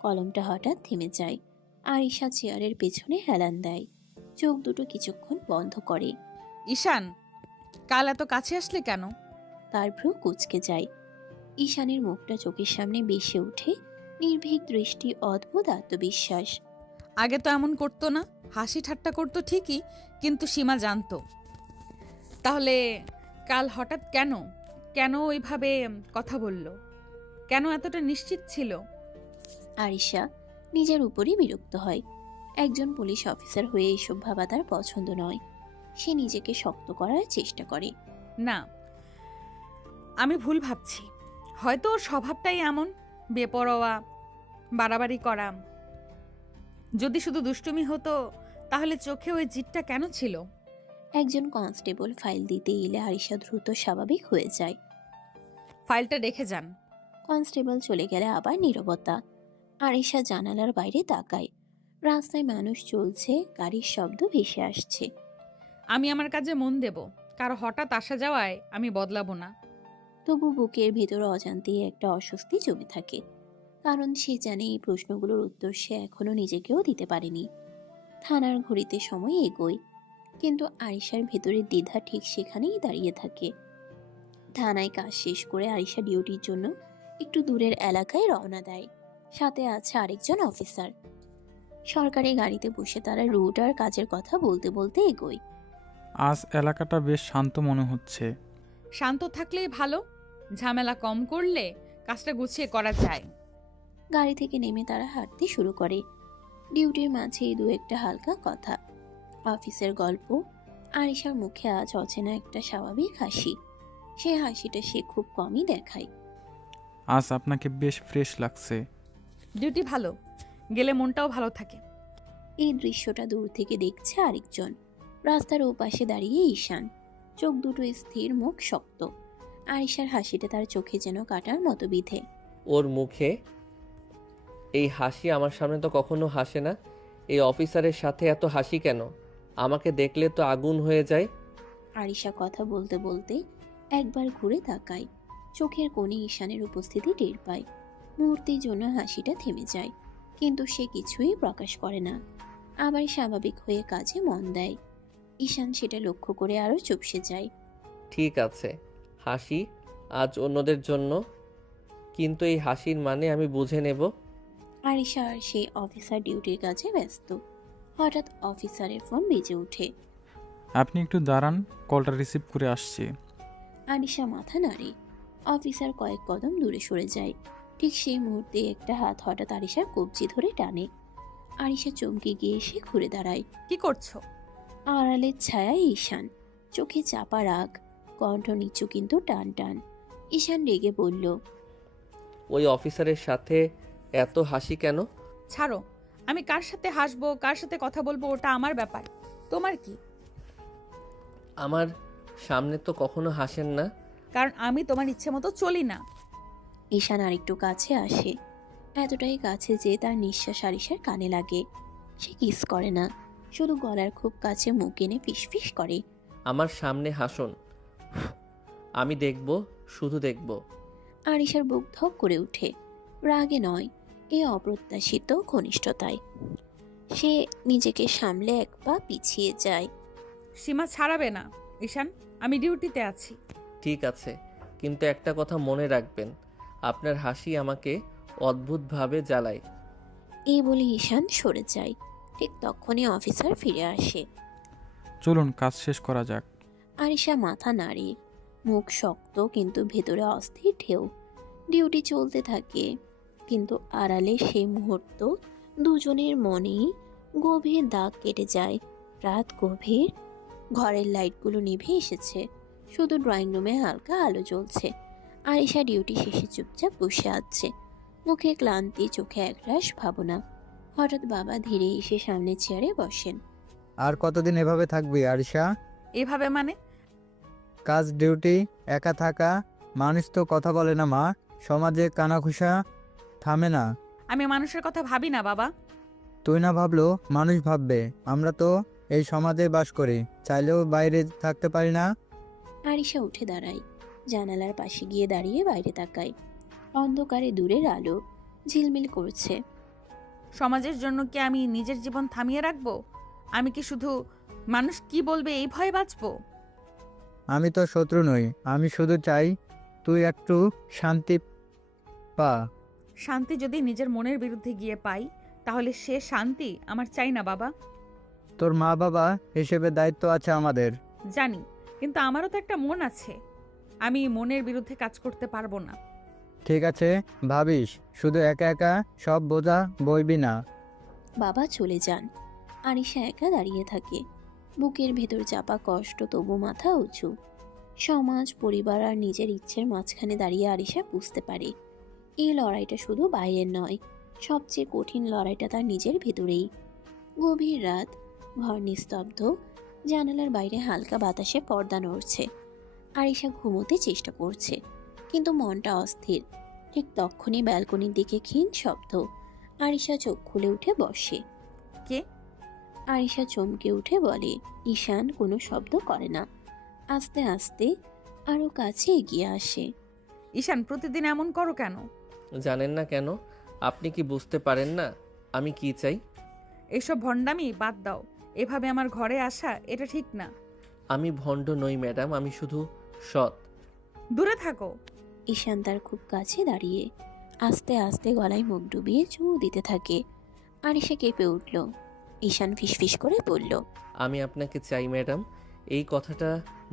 কলমটা হঠাৎ থেমে যায়। আরিশা চেয়ারের পেছনে হেলান দেয়, চোখ দুটো কিছুক্ষণ বন্ধ করে। ঈশান, কাল এত কাছে আসলে কেন? তার ভ্রু কুঁচকে যায়। ঈশানের মুখটা চোখের সামনে ভেসে ওঠে, নির্ভীক দৃষ্টি, অদ্ভুত আত্মবিশ্বাস। আগে তো এমন করতো না, হাসি ঠাট্টা করতো ঠিকই, কিন্তু সীমা জানতো। তাহলে কাল হঠাৎ কেন কেন ওইভাবে কথা বলল? কেন এতটা নিশ্চিত ছিল? আরিশা নিজের উপরই বিরক্ত হয়। একজন পুলিশ অফিসার হয়ে এসব ভাবা তার পছন্দ নয়। সে নিজেকে শক্ত করার চেষ্টা করে। না, আমি ভুল ভাবছি। হয়তো ওর স্বভাবটাই এমন, বেপরোয়া, বাড়াবাড়ি করা। যদি শুধু দুষ্টুমি হতো, তাহলে চোখে ওই জিদটা কেন ছিল? একজন কনস্টেবল ফাইল দিতে এলে আরিশা দ্রুত স্বাভাবিক হয়ে যায়। ফাইলটা রেখে যান। কনস্টেবল চলে গেলে আবার নীরবতা। আরিশা জানালার বাইরে তাকায়। রাস্তায় মানুষ চলছে, গাড়ির শব্দ ভেসে আসছে। আমি আমার কাজে মন দেব, কারো হঠাৎ আসা যাওয়ায় আমি বদলাবো না। তবু বুকের ভেতরে অজান্তেই একটা অস্বস্তি জমে থাকে, কারণ সে জানে এই প্রশ্নগুলোর উত্তর সে এখনো নিজেকেও দিতে পারেনি। থানার ঘড়িতে সময় এগোয়, কিন্তু আরিশার ভেতরের দ্বিধা ঠিক সেখানেই দাঁড়িয়ে থাকে। থানায় কাজ শেষ করে আরিশা ডিউটির জন্য একটু দূরের এলাকায় রওনা দেয়। সাথে আছে আরেকজন অফিসার। সরকারি গাড়িতে বসে তারা রুট আর কাজের কথা বলতে বলতে এগোয়। আজ এলাকাটা বেশ শান্ত মনে হচ্ছে। শান্ত থাকলেই ভালো, ঝামেলা কম করলে কাজটা গুছিয়ে করা যায়। গাড়ি থেকে নেমে তারা হাঁটতে শুরু করে। ডিউটির মাঝেই দু একটা হালকা কথা, অফিসের গল্প। আরিশার মুখে আজ অচেনা একটা স্বাভাবিক হাসি। সে হাসিটা সে খুব কমই দেখায়। আজ আপনাকে বেশ ফ্রেশ লাগছে। ডিউটি ভালো গেলে মনটাও ভালো থাকে। এই দৃশ্যটা দূর থেকে দেখছে আরেকজন। রাস্তার ওপাশে দাঁড়িয়ে ঈশান, চোখ দুটো স্থির, মুখ শক্ত। আরিশার হাসিটা তার চোখে যেন কাটার মতো বিধে। ওর মুখে এই হাসি আমার সামনে তো কখনো হাসে না। এই অফিসারের সাথে এত হাসি কেন? আমাকে দেখলে তো আগুন হয়ে যায়। আরিশা কথা বলতে বলতে একবার ঘুরে তাকায়। চোখের কোণে ঈশানের উপস্থিতি টের পায়। মুহূর্তের জন্য হাসিটা থেমে যায়, কিন্তু সে কিছুই প্রকাশ করে না। আবার স্বাভাবিক হয়ে কাজে মন দেয়। ঈশান সেটা লক্ষ্য করে আরও চুপসে যায়। ঠিক আছে, হাসি আজ অন্যদের জন্য, কিন্তু এই হাসির মানে আমি বুঝে নেব। আরিশা আর সেই অফিসার ডিউটির কাজে ব্যস্ত। হঠাৎ অফিসারের ফোন বেজে ওঠে। আপনি একটু দাঁড়ান, কলটা রিসিভ করে আসছি। আরিশা মাথা নাড়ে। অফিসার কয়েক কদম দূরে সরে যায়। ঠিক সেই মুহূর্তে একটা হাত হঠাৎ আরিশার কবজি ধরে টানে। আরিশা চমকে গিয়ে এসে ঘুরে দাঁড়ায়। কি করছো? আড়ালের ছায়ায় ঈশান, চোখে চাপা রাগ, কণ্ঠ নিচু কিন্তু টান টান। ঈশান রেগে বলল, ওই অফিসারের সাথে এত হাসি কেন? ছাড়ো, আমি কার সাথে হাসবো, কার সাথে কথা বলবো ওটা আমার ব্যাপার, তোমার কি? আমার সামনে তো কখনো হাসেন না। কারণ আমি তোমার ইচ্ছে মতো চলি না। ঈশান আরেকটু কাছে আসে। এতটাই কাছে যে তার নিঃশ্বাস আরিশার কানে লাগে। সে কিস করে না, শুধু গলার খুব কাছে মুখ এনে ফিসফিস করে। আমার সামনে হাসুন, আমি দেখব, শুধু দেখব। আরিশার বুক ধক করে ওঠে। রাগে নয়, এ অপ্রত্যাশিত ঘনিষ্ঠতায়। সে নিজেকে সামলে এক পা পিছিয়ে যায়। সীমা ছাড়াবে না ঈশান, আমি ডিউটিতে আছি। ঠিক আছে, কিন্তু একটা কথা মনে রাখবেন, আপনার হাসি আমাকে অদ্ভুতভাবে জ্বালায়। এই বলে ঈশান সরে যায়। ঠিক তখনই অফিসার ফিরে আসে। চলুন কাজ শেষ করা যাক। আরিশা মাথা নাড়ে, মুখ শক্ত কিন্তু ভেতরে অস্থির ঢেউ। ডিউটি চলতে থাকে, কিন্তু আড়ালে সেই মুহূর্ত দুজনের মনেই গভীর দাগ কেটে যায়। রাত গভীর, ঘরের লাইটগুলো নিভে এসেছে, শুধু ড্রয়িং রুমে হালকা আলো জ্বলছে। আরিশা ডিউটি শেষে চুপচাপ বসে আছে, মুখে ক্লান্তি, চোখে একরাশ ভাবনা। হঠাৎ বাবা ধীরে এসে সামনে চেয়ারে বসেন। আর কতদিন এভাবে থাকবি আরিশা? এভাবে মানে? কাজ, ডিউটি, একা থাকা, মানুষ তো কথা বলে না মা, সমাজে কানাঘুষা থামে না। আমি মানুষের কথা ভাবি না বাবা। তুই না ভাবলো মানুষ ভাববে? আমরা তো এই সমাজে বাস করি, চাইলেও বাইরে থাকতে পারি না। আরিশা উঠে দাঁড়ায়, জানালার পাশে গিয়ে দাঁড়িয়ে বাইরে তাকায়। অন্ধকারে দূরের আলো ঝিলমিল করছে। সমাজের জন্য কি আমি নিজের জীবন থামিয়ে রাখবো? আমি কি শুধু মানুষ কি বলবে এই ভয়ে বাঁচবো? আমি তো শত্রু নই, আমি শুধু চাই তুই একটু শান্তি পা। শান্তি যদি নিজের মনের বিরুদ্ধে গিয়ে পাই, তাহলে সে শান্তি আমার চাই না বাবা। তোর মা বাবা হিসেবে দায়িত্ব আছে আমাদের। জানি, কিন্তু আমারও তো একটা মন আছে। আমি মনের বিরুদ্ধে কাজ করতে পারবো না। ঠিক আছে, ভাবিস শুধু একা একা সব বোঝা বইবি না। বাবা চলে যান। আরিশা একা দাঁড়িয়ে থাকে, বুকের ভেতর চাপা কষ্ট, তবু মাথা উঁচু। সমাজ, পরিবার আর নিজের ইচ্ছের মাঝখানে দাঁড়িয়ে আরিশা বুঝতে পারে এই লড়াইটা শুধু বাইরের নয়, সবচেয়ে কঠিন লড়াইটা তার নিজের ভেতরেই। গভীর রাত, ঘর নিস্তব্ধ, জানালার বাইরে হালকা বাতাসে পর্দা নড়ছে। আরিশা ঘুমোতে চেষ্টা করছে, কিন্তু মনটা অস্থির। ঠিক তখনই ব্যালকনির দিকে ক্ষীণ শব্দ। আরিশা চোখ খুলে উঠে বসে। কে? আরিশা চমকে উঠে বলে। ঈশান কোনো শব্দ করে না, আস্তে আস্তে আরো কাছে এগিয়ে আসে। ঈশান, প্রতিদিন এমন করো কেন? জানেন না কেন? আপনি কি বুঝতে পারেন না আমি কি চাই? এইসব ভণ্ডামি বাদ দাও। এভাবে আমার ঘরে আসা এটা ঠিক না। আমি ভণ্ড নই ম্যাডাম, আমি শুধু সৎ। দূরে থাকো। ঈশান তার খুব কাছে দাঁড়িয়ে আস্তে আস্তে গলায় মুখ ডুবিয়ে চুমু দিতে থাকে। আরিশা কেঁপে উঠল। ঈশান ফিসফিস করে বলল, আমি আপনাকে চাই ম্যাডাম। এই কথাটা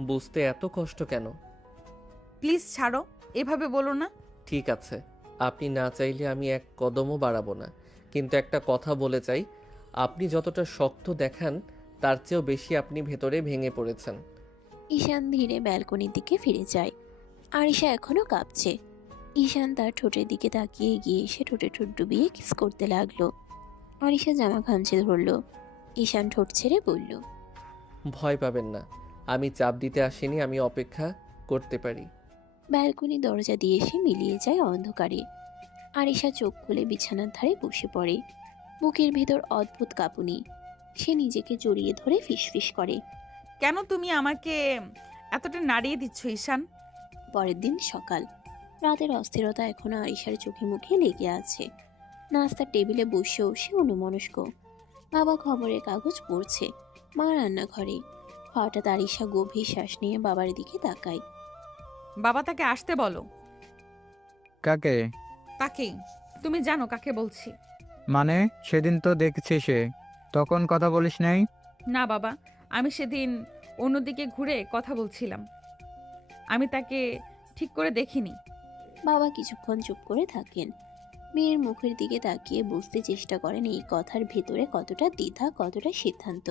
বুঝতে এত কষ্ট কেন? প্লিজ ছাড়ো, এভাবে বলো না। ঠিক আছে, আপনি না চাইলে আমি এক কদমও বাড়াবো না, কিন্তু একটা কথা বলে চাই, আপনি যতটা শক্ত দেখান তার চেয়েও বেশি আপনি ভেতরে ভেঙে পড়েছেন। ঈশান ধীরে ব্যালকনির দিকে ফিরে যায়। আরিশা এখনো কাঁপছে। ঈশান তার ঠোঁটের দিকে তাকিয়ে গিয়ে এসে ঠোঁটে ঠোঁট ডুবিয়ে কিস করতে লাগলো। আরিশা জামা খামচে ধরল। ঈশান ঠোঁট ছেড়ে বলল, ভয় পাবেন না, আমি চাপ দিতে আসিনি, আমি অপেক্ষা করতে পারি। ব্যালকনি দরজা দিয়ে এসে মিলিয়ে যায় অন্ধকারে। আরিশা চোখ খুলে বিছানার ধারে বসে পড়ে। বুকের ভেতর অদ্ভুত কাঁপুনি। সে নিজেকে জড়িয়ে ধরে ফিসফিস করে। কেন তুমি আমাকে এতটা নাড়িয়ে দিচ্ছ ঈশান? পরের দিন সকাল। রাতের অস্থিরতা এখনো আরিশার চোখে মুখে লেগে আছে। নাস্তার টেবিলে বসেও সে অন্যমনস্ক। বাবা খবরের কাগজ পড়ছে, মা রান্নাঘরে। হঠাৎ আরিশা গভীর শ্বাস নিয়ে বাবার দিকে তাকায়। বাবা, তাকে আসতে বলো। কাকে? তাকেই। তুমি জানো কাকে বলছি। মানে সেদিন তো দেখছি সে, তখন কথা বলিস নাই? না বাবা, আমি সেদিন অন্যদিকে ঘুরে কথা বলছিলাম। আমি তাকে ঠিক করে দেখিনি। বাবা কিছুক্ষণ চুপ করে থাকেন। মেয়ের মুখের দিকে তাকিয়ে বুঝতে চেষ্টা করেন এই কথার ভেতরে কতটা দ্বিধা, কতটা সিদ্ধান্ত।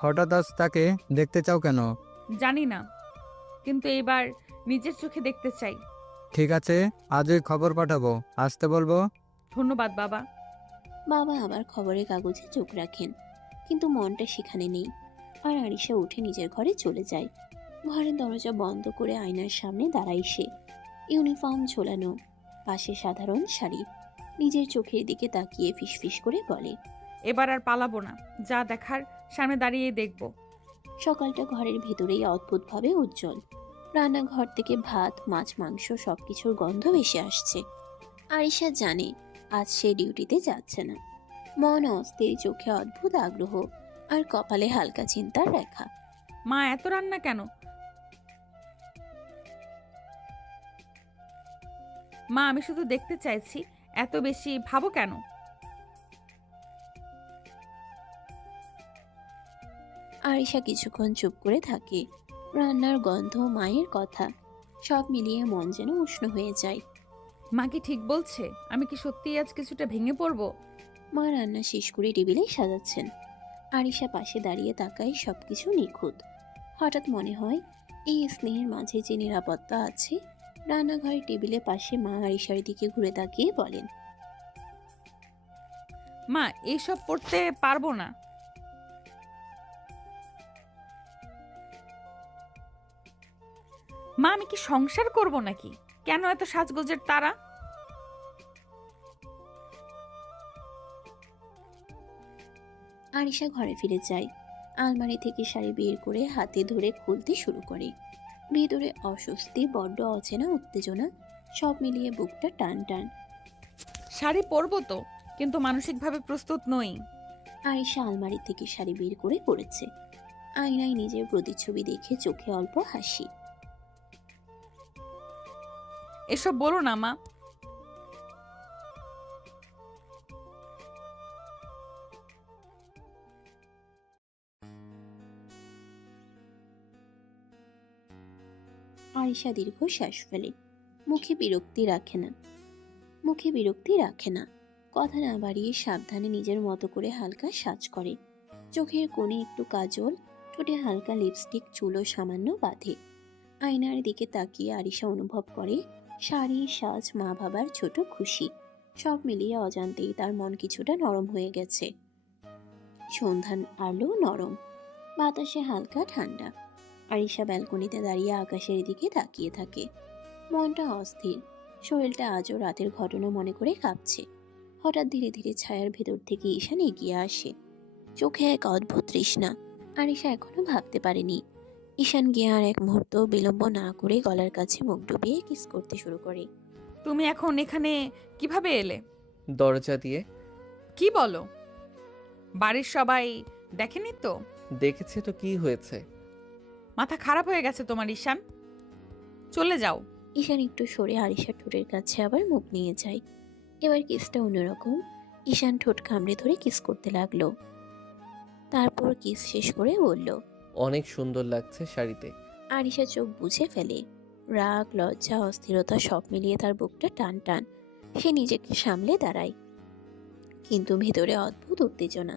হঠাৎ আজ তাকে দেখতে চাও কেন? জানি না, কিন্তু এবার নিজের চোখে দেখতে চাই। ঠিক আছে, আজই খবর পাঠাবো, আসতে বলবো। ধন্যবাদ বাবা। বাবা আবার খবরের কাগজে চোখ রাখেন, কিন্তু মনটা সেখানে নেই। আর আরিশা উঠে নিজের ঘরে চলে যায়। ঘরের দরজা বন্ধ করে আয়নার সামনে দাঁড়ায় সে। ইউনিফর্ম ঝোলানো, পাশে সাধারণ শাড়ি। নিজের চোখের দিকে তাকিয়ে ফিসফিস করে বলে, এবার আর পালাবো না, যা দেখার সামনে দাঁড়িয়ে দেখব। সকালটা ঘরের ভেতরেই অদ্ভুতভাবে উজ্জ্বল। রান্নাঘর থেকে ভাত, মাছ, মাংস সবকিছুর গন্ধ ভেসে আসছে। আরিশা জানে আজ সে ডিউটিতে যাচ্ছে না। মন অস্থির, চোখে অদ্ভুত আগ্রহ, আর কপালে হালকা চিন্তার রেখা। মা, এত রান্না কেন? মা, আমি শুধু দেখতে চাইছি, এত বেশি ভাবো কেন? আরিশা কিছুক্ষণ চুপ করে থাকে। রান্নার গন্ধ, মায়ের কথা, সব মিলিয়ে মন যেন উষ্ণ হয়ে যায়। মা কি ঠিক বলছে? আমি কি সত্যিই আজ কিছুটা ভেঙে পড়বো? মা রান্না শেষ করে টেবিলে সাজাচ্ছেন। আরিশা পাশে দাঁড়িয়ে তাকায়, সবকিছু নিখুঁত। হঠাৎ মনে হয় এই স্নেহের মাঝে যে নিরাপত্তা আছে। রান্নাঘরের টেবিলে পাশে মা আরিশার দিকে ঘুরে তাকিয়ে বলেন, মা, এইসব পড়তে পারবো না। মা, আমি কি সংসার করব নাকি? কেন এত সাজগোজের তারা? আরিশা ঘরে ফিরে যায়। আলমারি থেকে শাড়ি বের করে হাতে ধরে খুলতে শুরু করে। ভেতরে অস্বস্তি, বড্ড অচেনা উত্তেজনা, সব মিলিয়ে বুকটা টান টান। শাড়ি পরবো তো, কিন্তু মানসিকভাবে প্রস্তুত নই। আরিশা আলমারি থেকে শাড়ি বের করে পড়েছে। আয়নায় নিজের প্রতিচ্ছবি দেখে চোখে অল্প হাসি। এসব বলো না মা। আরিশা দীর্ঘ শ্বাস ফেলে। মুখে বিরক্তি রাখে না। কথা না বাড়িয়ে সাবধানে নিজের মতো করে হালকা সাজ করে। চোখের কোণে একটু কাজল, ঠোঁটে হালকা লিপস্টিক, চুলও সামান্য বাঁধে। আয়নার দিকে তাকিয়ে আরিশা অনুভব করে শাড়ি, সাজ, মা বাবার ছোট খুশি, সব মিলিয়ে অজান্তেই তার মন কিছুটা নরম হয়ে গেছে। সন্ধ্যার আলো নরম, বাতাসে হালকা ঠান্ডা। আরিশা ব্যালকনিতে দাঁড়িয়ে আকাশের দিকে তাকিয়ে থাকে। মনটা অস্থির, শরীরটা আজও রাতের ঘটনা মনে করে কাঁপছে। হঠাৎ ধীরে ধীরে ছায়ার ভেতর থেকে ঈশান এগিয়ে আসে। চোখে এক অদ্ভুত তৃষ্ণা। আরিশা এখনো ভাবতে পারেনি। ঈশান গিয়ে আর এক মুহূর্ত বিলম্ব না করে গলার কাছে মুখ ডুবিয়ে কিস করতে শুরু করে। তুমি এখন এখানে কিভাবে এলে? দরজা দিয়ে। কি বলো? বাড়ির সবাই দেখেনি তো? দেখেছে তো, কি হয়েছে? মাথা খারাপ হয়ে গেছে তোমার ঈশান, চলে যাও। ঈশান একটু সরে আরিশার ঠোঁটের কাছে আবার মুখ নিয়ে যায়। এবার কিসটা অন্যরকম। ঈশান ঠোঁট কামড়ে ধরে কিস করতে লাগলো। তারপর কিস শেষ করে বলল, অনেক সুন্দর লাগছে শাড়িতে। আরিশা চোখ বুঝে ফেলে। রাগ, লজ্জা, অস্থিরতা সব মিলিয়ে তার বুকটা টান টান। সে নিজেকে সামলে দাঁড়ায়, কিন্তু ভেতরে অদ্ভুত উত্তেজনা।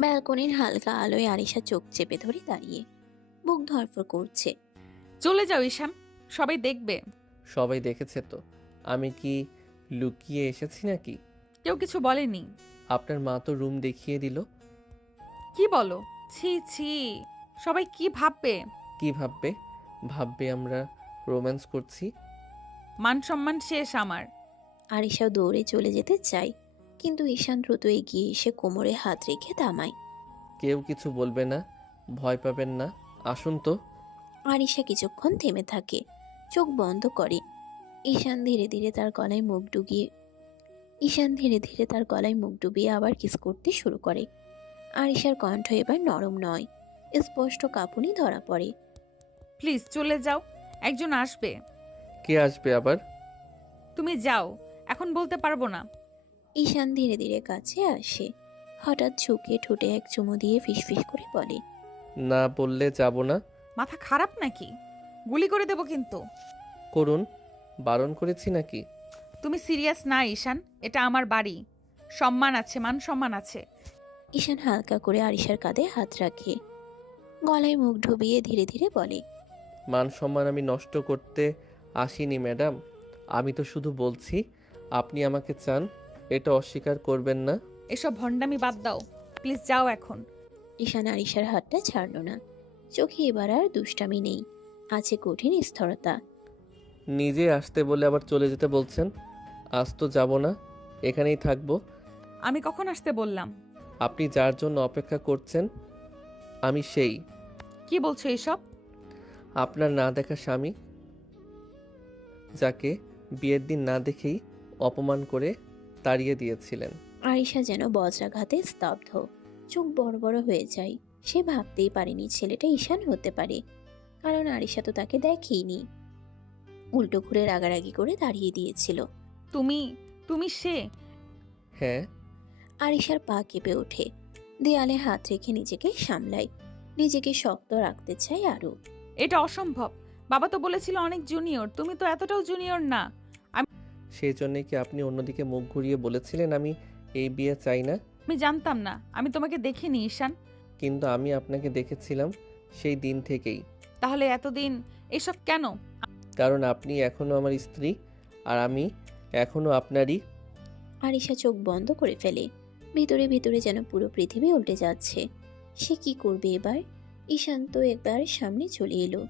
ব্যালকনির হালকা আলোয় আরিশা চোখ চেপে ধরে দাঁড়িয়ে, বুক ধরফর করছে। চলে যাও ঈশান, সবাই দেখবে। সবাই দেখেছে তো, আমি কি লুকিয়ে এসেছি নাকি? কেউ কিছু বলেনি। আপনার মা তো রুম দেখিয়ে দিল। কি বলো? ছি ছি, সবাই কি ভাববে? কি ভাববে? ভাববে আমরা রোম্যান্স করছি। মান সম্মান শেষ আমার। আরিশা দৌড়ে চলে যেতে চায়, কিন্তু ঈশান দ্রুত এগিয়ে এসে কোমরে হাত রেখে থামায়। কেউ কিছু বলবে না, ভয় পাবেন না, আসুন তো। আরিশা কিছুক্ষণ থেমে থাকে, চোখ বন্ধ করে। ঈশান ধীরে ধীরে তার গলায় মুখ ডুবিয়ে আবার কিস করতে শুরু করে। আরিশার কণ্ঠ এবার নরম নয়, স্পষ্ট কাঁপুনি ধরা পড়ে। প্লিজ চলে যাও, একজন আসবে। কে আসবে আবার? তুমি যাও, এখন বলতে পারবো না। ঈশান ধীরে ধীরে কাছে আসে, হঠাৎ ঝুঁকে ঠোঁটে এক চুমু দিয়ে ফিসফিস করে বলে, না বললে যাব না। মাথা খারাপ নাকি? গুলি করে দেবো কিন্তু। করুন, বারণ করেছি নাকি? তুমি সিরিয়াস না ঈশান? এটা আমার বাড়ি, সম্মান আছে, মান সম্মান আছে। ঈশান হালকা করে আরিশার কাঁধে হাত রাখে, গলায় মুখ ডুবিয়ে ধীরে ধীরে বলে, মান সম্মান আমি নষ্ট করতে আসিনি ম্যাডাম। আমি তো শুধু বলছি আপনি আমাকে চান, এটা অস্বীকার করবেন না। এসব ভণ্ডামি বাদ দাও, প্লিজ যাও এখন। ঈশান আরিশার হাতটা ছাড়ল না। চোখে এবার আর দুষ্টামি নেই, আছে কঠিন স্থিরতা। নিজে আসতে বলে আবার চলে যেতে বলছেন। আজ তো যাব না, এখানেই থাকবো। আমি কখন আসতে বললাম? আপনি যার জন্য অপেক্ষা করছেন আমি সেই। কি বলছো এসব? আপনার না দেখা স্বামী, যাকে বিয়ের দিন না দেখেই অপমান করে তাড়িয়ে দিয়েছিলেন। আরিশা যেন বজ্রাঘাতে স্তব্ধ, চোখ বড় বড় হয়ে যায়। সে ভাবতেই পারেনি ছেলেটা ঈশান হতে পারে, কারণ আরিশা তো তাকে দেখেইনি। উল্টো ঘুরে রাগারাগি করে দাঁড়িয়ে দিয়েছিল। তুমি তুমি সে? হ্যাঁ। আরিশার পা কেঁপে ওঠে, দেয়ালে হাত রেখে নিজেকে সামলায়, নিজেকে শক্ত রাখতে চায় আরো। এটা অসম্ভব, বাবা তো বলেছিল অনেক জুনিয়র, তুমি তো এতটাও জুনিয়র না। সেই জন্যে কি আপনি অন্যদিকে মুখ ঘুরিয়ে বলেছিলেন আমি এই বিয়ে চাই না? আমি জানতাম না, আমি তোমাকে দেখিনি ঈশান। কিন্তু আমি আপনাকে দেখেছিলাম সেই দিন থেকেই। তাহলে এতদিন এসব কেন? কারণ আপনি এখনো আমার স্ত্রী, আর আমি এখনো আপনারই। আরিশা চোখ বন্ধ করে ফেলে, ভিতরে ভিতরে যেন পুরো পৃথিবী উল্টে যাচ্ছে। সে কি করবে এবার? ঈশান তো একবার সামনে চলে এলো।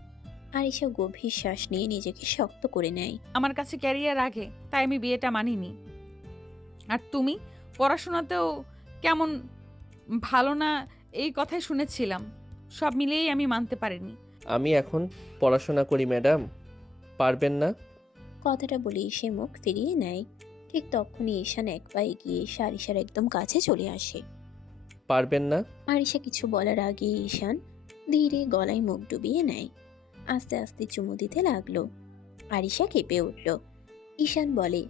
আরিশা গভীর শ্বাস নিয়ে নিজেকে শক্ত করে নেয়। আমার কাছে ক্যারিয়ার আগে, তাই আমি বিয়েটা মানিনি। আর তুমি পড়াশোনাতেও কেমন ভালো না এই কথাই শুনেছিলাম, সব মিলিয়েই আমি মানতে পারিনি। আমি এখন পড়াশোনা করি ম্যাডাম, পারবেন না? কথাটা বলেই সে মুখ ফিরিয়ে নেয়। ঠিক তখনই ঈশান এক পা এগিয়ে এসে আরিশার একদম কাছে চলে আসে। পারবেন না? আরিশা কিছু বলার আগে ঈশান ধীরে গলায় মুখ ডুবিয়ে নেয়, আস্তে আস্তে চুমু দিতে লাগলো। আরিশা কেঁপে উঠল। ঈশান বলে,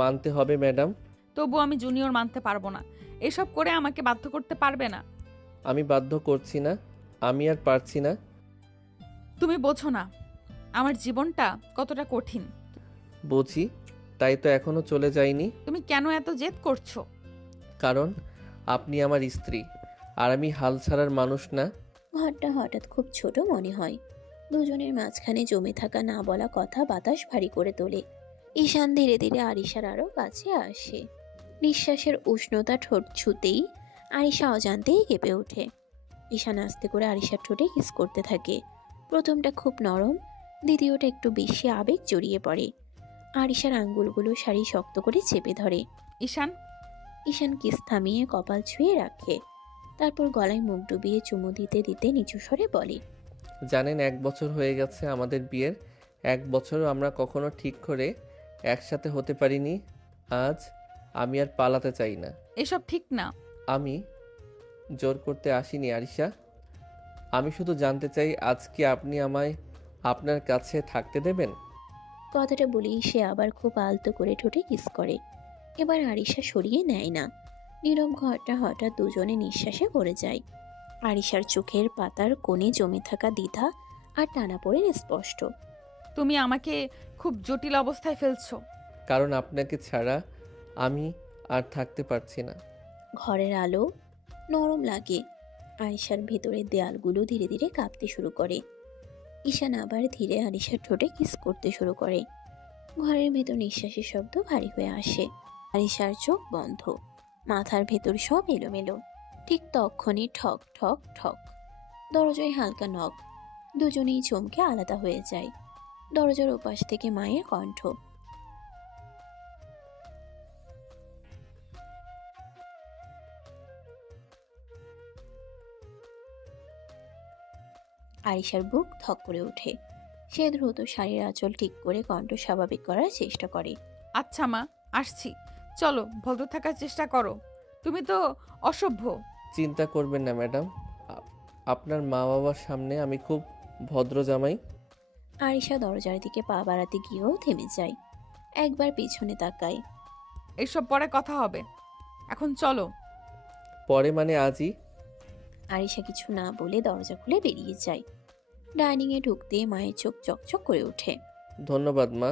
মানতে হবে ম্যাডাম। তবু আমি জুনিয়র মানতে পারবো না, এসব করে আমাকে বাধ্য করতে পারবে না। আমি বাধ্য করছি না, আমি আর পারছি না। তুমি বোঝো না আমার জীবনটা কতটা কঠিন। বুঝি, তাই তো এখনো চলে যাইনি। তুমি কেন এত জেদ করছো? কারণ আপনি আমার স্ত্রী, আর আমি হাল ছাড়ার মানুষ না। ঘরটা হঠাৎ খুব ছোট মনে হয়। দুজনের মাঝখানে জমে থাকা না বলা কথা বাতাস ভারী করে তোলে। ঈশান ধীরে ধীরে আরিশার আরো কাছে আসে। নিঃশ্বাসের উষ্ণতা ঠোঁট ছুতেই আরিশা অজান্তেই কেঁপে ওঠে। ঈশান আস্তে করে আরিশার ঠোঁটে কিস করতে থাকে। প্রথমটা খুব নরম, দ্বিতীয়টা একটু বেশি আবেগ জড়িয়ে পড়ে। আরিশার আঙ্গুলগুলো শাড়ি শক্ত করে চেপে ধরে। ঈশান ঈশান কিস থামিয়ে কপাল ছুঁয়ে রাখে, তারপর গলায় মুখ ডুবিয়ে চুমু দিতে দিতে নিচু স্বরে বলে, জানেন 1 বছর হয়ে গেছে আমাদের বিয়ের। 1 বছরও আমরা কখনো ঠিক করে একসাথে হতে পারিনি। আজ আমি আর পালাতে চাই না। এসব ঠিক না। আমি জোর করতে আসিনি আরিশা, আমি শুধু জানতে চাই আজ কি আপনি আমায় আপনার কাছে থাকতে দেবেন? কথাটা বলেই সে আবার খুব আলতো করে ঠোঁটে কিস করে। এবার আরিশা সরিয়ে নেয় না। নীরব ঘরটা হঠাৎ দুজনে নিঃশ্বাসে ভরে যায়। আরিশার চোখের পাতার কোণে জমে থাকা দ্বিধা আর টানাপোড়েন স্পষ্ট। তুমি আমাকে খুব জটিল অবস্থায় ফেলছো। কারণ আপনাকে ছাড়া আমি আর থাকতে পারছি না। ঘরের আলো নরম লাগে। আরিশার ভেতরের দেয়ালগুলো ধীরে ধীরে কাঁপতে শুরু করে। ঈশান আবার ধীরে আরিশার ঠোঁটে কিস করতে শুরু করে। ঘরের ভেতর নিঃশ্বাসের শব্দ ভারী হয়ে আসে। আরিশার চোখ বন্ধ, মাথার ভেতর সব এলোমেলো। ঠিক তখনই ঠক ঠক ঠক, দরজায় হালকা নখ। দুজনেই চমকে আলাদা হয়ে যায়। দরজার ওপাশ থেকে মায়ের কণ্ঠ, আরিশার বুক ধক করে ওঠে। সে দ্রুত শাড়ির আঁচল ঠিক করে কণ্ঠ স্বাভাবিক করার চেষ্টা করে। আচ্ছা মা, আসছি। চলো, ভদ্র থাকার চেষ্টা করো। তুমি তো অসভ্য। চিন্তা করবেন না ম্যাডাম, আপনার মা বাবার সামনে আমি খুব ভদ্র জামাই। আরিশা দরজার দিকে পা বাড়াতে গিয়েও থেমে যায়। একবার পিছনে তাকায়। এইসব পরে কথা হবে, এখন চলো। পরে মানে আজই? আরিশা কিছু না বলে দরজা খুলে বেরিয়ে যায়। ডাইনিংয়ে ঢুকতে মায়ের চোখ চকচক করে ওঠে। ধন্যবাদ মা।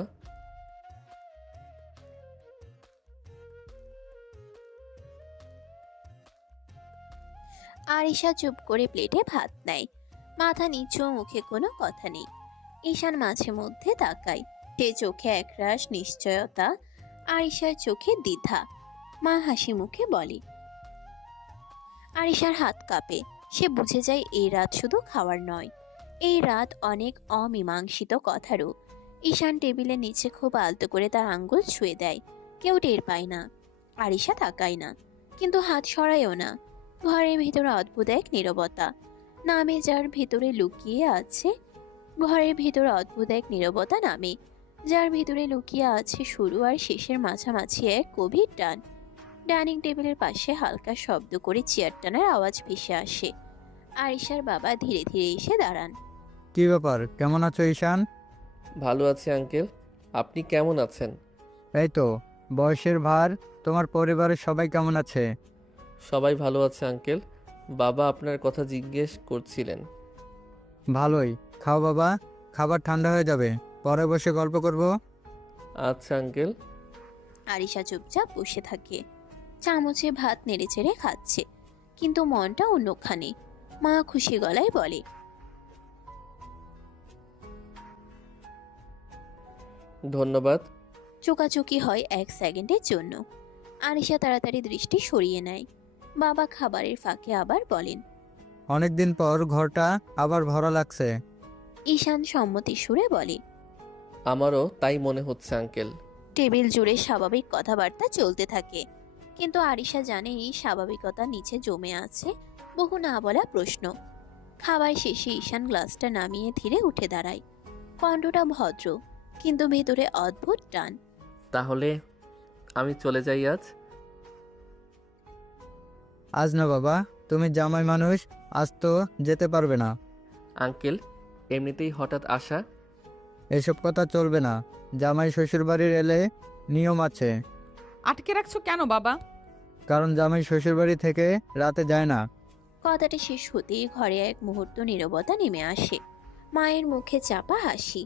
আরিশা চুপ করে প্লেটে ভাত নেয়। মাথা নিচু, মুখে কোনো কথা নেই। ঈশান মাঝে মধ্যে তাকায়। সে চোখে একরাশ নিশ্চয়তা, আরিশার চোখে দ্বিধা। মা হাসি মুখে বলে। আরিশার হাত কাঁপে। সে বুঝে যায় এই রাত শুধু খাওয়ার নয়, এই রাত অনেক অমীমাংসিত কথারও। ঈশান টেবিলের নিচে খুব আলতো করে তার আঙ্গুল ছুঁয়ে দেয়। কেউ টের পায় না। আরিশা তাকায় না, কিন্তু হাত সরায়ও না। ঘরের ভিতরে অদ্ভুত এক নীরবতা নামে, যার ভিতরে লুকিয়ে আছে ঘরের ভিতরে অদ্ভুত এক নীরবতা নামে, যার ভিতরে লুকিয়ে আছে শুরু আর শেষের মাঝামাঝি এক গভীর টান। ডাইনিং টেবিলের পাশে হালকা শব্দ করে চেয়ার টানার আওয়াজ ভেসে আসে। আরিশার বাবা ধীরে ধীরে এসে দাঁড়ান। কি ব্যাপার, কেমন আছো ঈশান? ভালো আছি আঙ্কেল, আপনি কেমন আছেন? এই তো, বয়সের ভার। তোমার পরিবারের সবাই কেমন আছে? সবাই ভালো আছে আঙ্কেল। বাবা আপনার কথা জিজ্ঞেস করছিলেন। ভালোই। খাও বাবা, খাবার ঠান্ডা হয়ে যাবে, পরে বসে গল্প করব। আচ্ছা আঙ্কেল। আরিশা চুপচাপ বসে থাকে। চামচে ভাত নেড়ে চেড়ে খাচ্ছে, কিন্তু মনটা অন্যখানে। মা খুশি গলায় বলে, ধন্যবাদ। চোকাচুকি হয় 1 সেকেন্ডের জন্য। আরিশা তাড়াতাড়ি দৃষ্টি সরিয়ে নেয়। বাবা খাবারের ফাঁকে আবার বলেন, অনেকদিন পর ঘরটা আবার ভরা লাগছে। ঈশান সম্মতি সুরে বলে। আমারও তাই মনে হচ্ছে আঙ্কেল। টেবিল জুড়ে স্বাভাবিক কথাবার্তা চলতে থাকে, কিন্তু আরিশা জানে এই স্বাভাবিকতা নিচে জমে আছে বহু না বলা প্রশ্ন। খাবার শেষে ঈশান গ্লাসটা নামিয়ে ধীরে উঠে দাঁড়ায়। কণ্ঠটা ভদ্র, কিন্তু ভেতরে অদ্ভুত টান। তাহলে আমি চলে যাই আজ? আজ না বাবা, তুমি জামাই মানুষ, আজ তো যেতে পারবে না। আঙ্কেল, এমনিতেই হঠাৎ আসা। এসব কথা চলবে না। জামাই শ্বশুরবাড়ির এলে নিয়ম আছে। আটকে রাখছো কেন বাবা? কারণ জামাই শ্বশুরবাড়ি থেকে রাতে যায় না। কথাটা শেষ হতেই ঘরে এক মুহূর্ত নীরবতা নেমে আসে। মায়ের মুখে চাপা হাসি।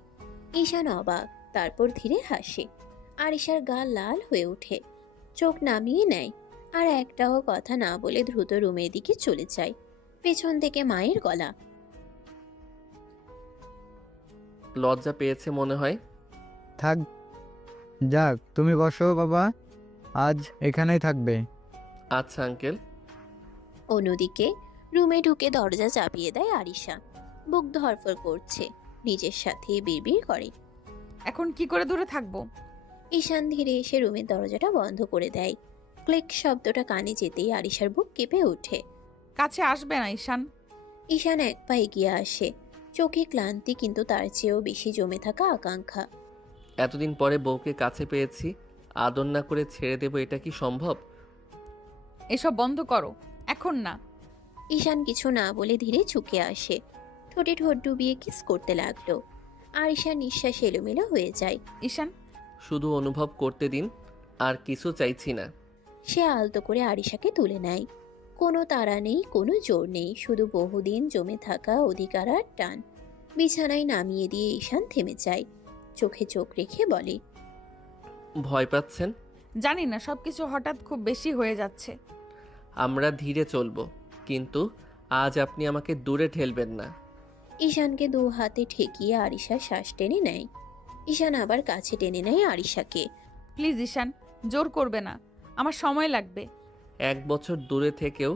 ঈশান অবাক, তারপর ধীরে হাসে। আরিশার গা লাল হয়ে ওঠে, চোখ নামিয়ে নেয়, আর একটাও কথা না বলে দ্রুত রুমের দিকে চলে যায়। পেছন থেকে মায়ের গলা, লজ্জা পেয়েছে মনে হয়। থাক, যাক, তুমি বসো বাবা, আজ এখানেই থাকবে। আচ্ছা আঙ্কেল। অন্যদিকে রুমে ঢুকে দরজা চাপিয়ে দেয় আরিশা। বুক ধরফর করছে, নিজের সাথে বিড়বিড় করে। এখন কি করে দূরে থাকবো? ঈশান ধীরে এসে রুমের দরজাটা বন্ধ করে দেয়। ক্লিক শব্দটা কানে যেতেই আরিশার বুক কেঁপে ওঠে। কাছে আসবে না ঈশান। ঈশান এক পা এগিয়ে আসে, চোখে ক্লান্তি, কিন্তু তার চেয়েও বেশি জমে থাকা আকাঙ্ক্ষা। এতদিন পরে বউকে কাছে পেয়েছি, আদর না করে ছেড়ে দেবো, এটা কি সম্ভব? এসব বন্ধ করো, এখন না। ঈশান কিছু না বলে ধীরে ঝুঁকে আসে, ঠোঁটে ঠোঁট ডুবিয়ে কিস করতে লাগলো। আরিশার নিঃশ্বাস এলোমেলো হয়ে যায়। ঈশান, শুধু অনুভব করতে দিন, আর কিছু চাইছি না। সে আলতো করে আরিশাকে তুলে নেয়। কোনো তাড়া নেই, কোনো জোর নেই, শুধু বহুদিন জমে থাকা অধিকার আর টান। বিছানায় নামিয়ে দিয়ে ঈশান থেমে যায়, চোখে চোখ রেখে বলে, ভয় পাচ্ছেন? জানি না, সবকিছু হঠাৎ খুব বেশি হয়ে যাচ্ছে। আমরা ধীরে চলবো, কিন্তু আজ আপনি আমাকে দূরে ঠেলবেন না। ঈশানকে 2 হাতে ঠেকিয়ে আরিশা শ্বাস টেনে নেয়। ঈশান আবার কাছে টেনে নেয় আরিশাকে। প্লিজ ঈশান, জোর করবে না, আমার সময় লাগবে। 1 বছর দূরে থেকেও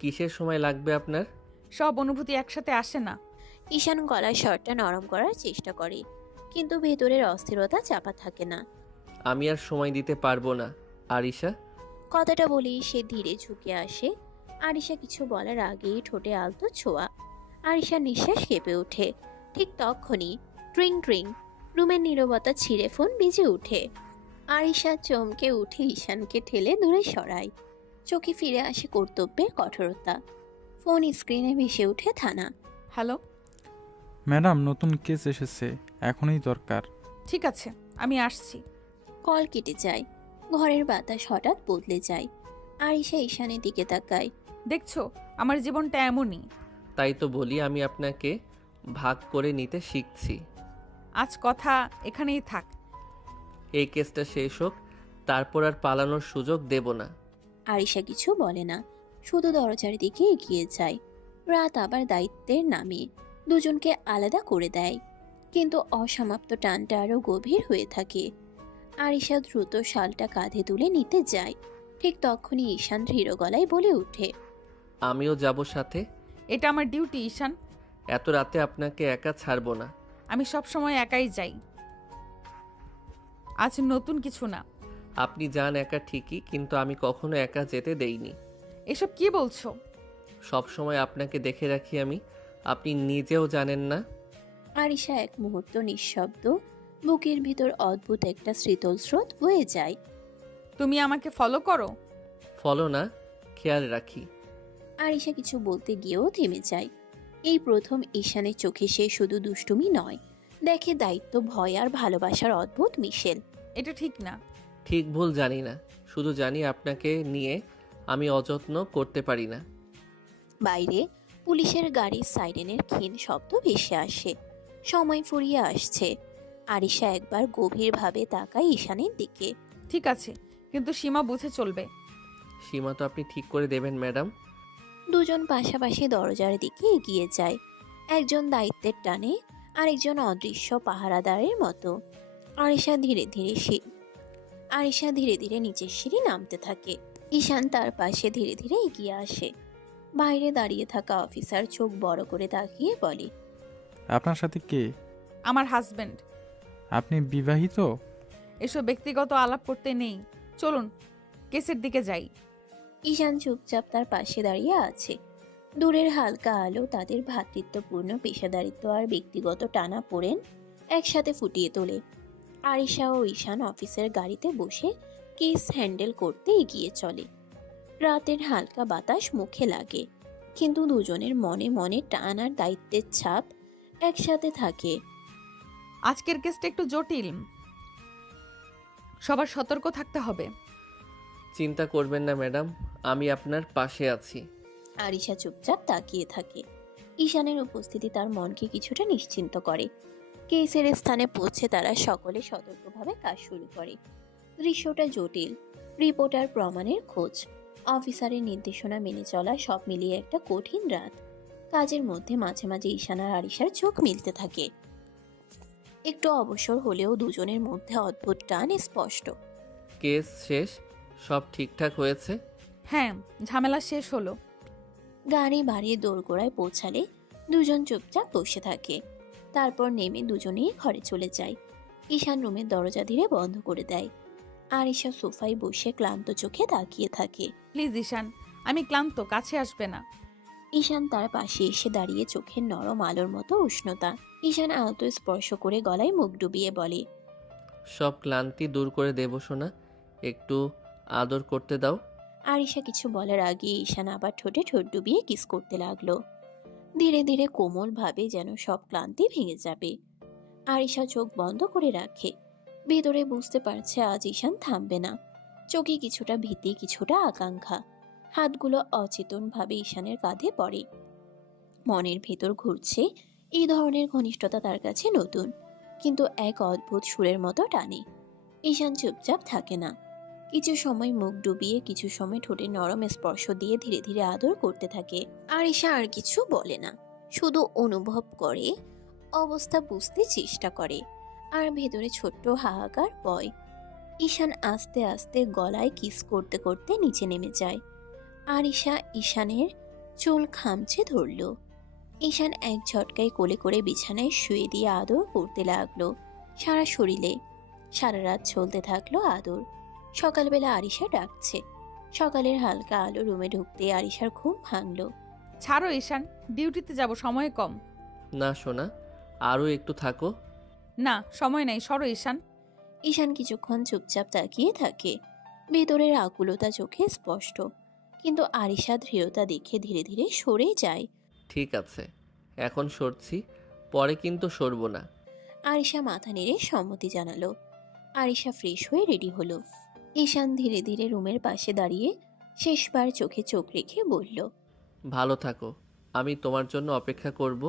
কিসের সময় লাগবে আপনার? সব অনুভূতি একসাথে আসে না। ঈশান গলার স্বরটা নরম করার চেষ্টা করে, কিন্তু ভেতরের অস্থিরতা চাপা থাকে না। আমি আর সময় দিতে পারবো না আরিশা। কথাটা বলেই সে ধীরে ঝুঁকে আসে। আরিশা কিছু বলার আগেই ঠোঁটে আলতো ছোঁয়া। আরিশার নিঃশ্বাস কেঁপে ওঠে। ঠিক তখনই ট্রিং ট্রিং, রুমের নীরবতা ছিঁড়ে ফোন বেজে ওঠে। আরিশা চমকে উঠে ঈশানকে ঠেলে দূরে সরায়। চোখে ফিরে আসে কর্তব্যের কঠোরতা। ফোন স্ক্রিনে ভেসে ওঠে থানা। হ্যালো। ম্যাডাম, নতুন কেস এসেছে, এখনই দরকার। ঠিক আছে, আমি আসছি। কল কেটে যায়। ঘরের বাতাস হঠাৎ বদলে যায়। আরিশা ঈশানের দিকে তাকায়। দেখছো, আমার জীবনটা এমনই। তাই তো বলি আমি আপনাকে ভাগ করে নিতে শিখছি। আজ কথা এখানেই থাক। এই কেসটা শেষ হোক, তারপর আর পালানোর সুযোগ দেব না। আরিশা কিছু বলে না, শুধু দরজার দিকে এগিয়ে যায়। রাত আবার দায়িত্বের নামে দুজনকে আলাদা করে দেয়, কিন্তু অসমাপ্ত টানটা আরো গভীর হয়ে থাকে। আরিশা দ্রুত শালটা কাঁধে তুলে নিতে যায়। ঠিক তখনই ঈশান দৃঢ় গলায় বলে ওঠে, আমিও যাব সাথে। এটা আমার ডিউটি ঈশান। এত রাতে আপনাকে একা ছাড়বো না। আমি সব সময় একাই যাই, আজ নতুন কিছু না। আপনি যান একা ঠিকই, কিন্তু আমি কখনো একা যেতে দেইনি। এসব কি বলছো? সব সময় আপনাকে দেখে রাখি আমি, আপনি নিজেও জানেন না। আরিশা এক মুহূর্ত নিঃশব্দ। বুকের ভিতর অদ্ভুত একটা শীতল স্রোত বয়ে যায়। তুমি আমাকে ফলো করো? ফলো না, খেয়াল রাখি। আরিশা কিছু বলতে গিয়েও থেমে যায়। এই প্রথম ঈশানের চোখে সে শুধু দুষ্টুমি নয়, দেখে দায়িত্ব, ভয় আর ভালোবাসার অদ্ভুত মিশেল। এটা ঠিক না। ঠিক ভুল জানি না, শুধু জানি আপনাকে নিয়ে আমি অযত্ন করতে পারি না। বাইরে পুলিশের গাড়ির সাইরেনের ক্ষীণ শব্দ ভেসে আসে। সময় ফুরিয়ে আসছে। আরিশা একবার গভীরভাবে তাকায় ঈশানের দিকে। ঠিক আছে, কিন্তু সীমা বুঝে চলবে। সীমা তো আপনি ঠিক করে দেবেন ম্যাডাম। দুজন পাশাপাশি দরজার দিকে এগিয়ে যায়, একজন দায়িত্বের টানে, আরেকজন অদৃশ্য পাহারাদারের মতো। আরিশা ধীরে ধীরে নিচের সিঁড়ি নামতে থাকে। ঈশান তার পাশে ধীরে ধীরে এগিয়ে আসে। বাইরে দাঁড়িয়ে থাকা অফিসার চোখ বড় করে তাকিয়ে বলে, আপনার সাথে কে? আমার হাজবেন্ড। আপনি বিবাহিত? এসব ব্যক্তিগত আলাপ করতে নেই, চলুন কেসের দিকে যাই। ঈশান চুপচাপ তার পাশে দাঁড়িয়ে আছে। দূরের হালকা আলো তাদের ভ্রাতৃত্বপূর্ণ পেশাদারিত্ব আর ব্যক্তিগত টানাপোড়েন একসাথে ফুটিয়ে তোলে। আরিশা ও ঈশান অফিসের গাড়িতে বসে কেস হ্যান্ডেল করতে এগিয়ে চলে। রাতের হালকা বাতাস মুখে লাগে, কিন্তু দুজনের মনে মনে টান আর দায়িত্বের ছাপ একসাথে থাকে। আজকের কেসটা একটু জটিল, সবার সতর্ক থাকতে হবে। চিন্তা করবেন না ম্যাডাম, আমি আপনার পাশে আছি। আরিশা চুপচাপ তাকিয়ে থাকে। ঈশানের উপস্থিতি তার মনকে কিছুটা নিশ্চিন্ত করে। কেসের স্থানে পৌঁছে তারা সকলে সতর্কভাবে কাজ শুরু করে। দৃশ্যটা জটিল, রিপোর্টার প্রমাণের খোঁজ, অফিসারের নির্দেশনা মেনে চলা, সব মিলিয়ে একটা কঠিন রাত। কাজের মধ্যে মাঝে মাঝে ঈশান আর আরিশার চোখ মিলতে থাকে। একটু অবসর হলেও দুজনের মধ্যে অদ্ভুত টান স্পষ্ট। কেস শেষ, সব ঠিকঠাক হয়েছে? হ্যাঁ, ঝামেলা শেষ হলো। গাড়ি বাড়িয়ে দোরগোড়ায় পৌঁছালে দুজন চুপচাপ বসে থাকে। তারপর নেমে দুজনেই ঘরে চলে যায়। ঈশান রুমের দরজা ধীরে বন্ধ করে দেয়। আরিশা সোফায় বসে ক্লান্ত চোখে তাকিয়ে থাকে। প্লিজ ঈশান, আমি ক্লান্ত, কাছে আসবে না। ঈশান তার পাশে এসে দাঁড়িয়ে, চোখের নরম আলোর মতো উষ্ণতা। ঈশান আলতো স্পর্শ করে গলায় মুখ ডুবিয়ে বলে, সব ক্লান্তি দূর করে দেব সোনা, একটু আদর করতে দাও। আরিশা কিছু বলার আগে ঈশান আবার ঠোঁটে ঠোঁট ডুবিয়ে কিস করতে লাগলো। ধীরে ধীরে কোমল ভাবে, যেন সব ক্লান্তি ভেঙে যাবে। আরিশা চোখ বন্ধ করে রাখে। ভেতরে বুঝতে পারছে আজ ঈশান থামবে না। চোখে কিছুটা ভীতি, কিছুটা আকাঙ্ক্ষা। হাতগুলো অচেতন ভাবে ঈশানের কাঁধে পড়ে। মনের ভেতর ঘুরছে, এই ধরনের ঘনিষ্ঠতা তার কাছে নতুন, কিন্তু এক অদ্ভুত সুরের মতো টানে। ঈশান চুপচাপ থাকে না। কিছু সময় মুখ ডুবিয়ে, কিছু সময় ঠোঁটে নরম স্পর্শ দিয়ে ধীরে ধীরে আদর করতে থাকে। আরিশা আর কিছু বলে না, শুধু অনুভব করে, অবস্থা বুঝতে চেষ্টা করে, আর ভেতরে ছোট্ট হাহাকার বয়। ঈশান আস্তে আস্তে গলায় কিস করতে করতে নিচে নেমে যায়। আরিশা ঈশানের চুল খামচে ধরল। ঈশান এক ঝটকায় কোলে করে বিছানায় শুয়ে দিয়ে আদর করতে লাগলো সারা শরীরে। সারা রাত চলতে থাকলো আদর। সকালবেলা আরিশা ডাকছে। সকালের হালকা আলো রুমে ঢুকতে আরিশার ঘুম ভাঙল। ছাড়ো ঈশান, ডিউটিতে যাব, সময় কম। না সোনা, আরও একটু থাকো। না, সময় নাই, সরো ঈশান। ঈশান কিছুক্ষণ চুপচাপ তাকিয়ে থাকে। ভেতরের আকুলতা চোখে স্পষ্ট, কিন্তু আরিশা দৃঢ়তা দেখে ধীরে ধীরে সরে যায়। ঠিক আছে, এখন সরছি, পরে কিন্তু সরবো না। আরিশা মাথা নেড়ে সম্মতি জানালো। আরিশা ফ্রেশ হয়ে রেডি হলো। ঈশান ধীরে ধীরে রুমের পাশে দাঁড়িয়ে শেষবার চোখে চোখ রেখে বলল, ভালো থাকো, আমি তোমার জন্য অপেক্ষা করব।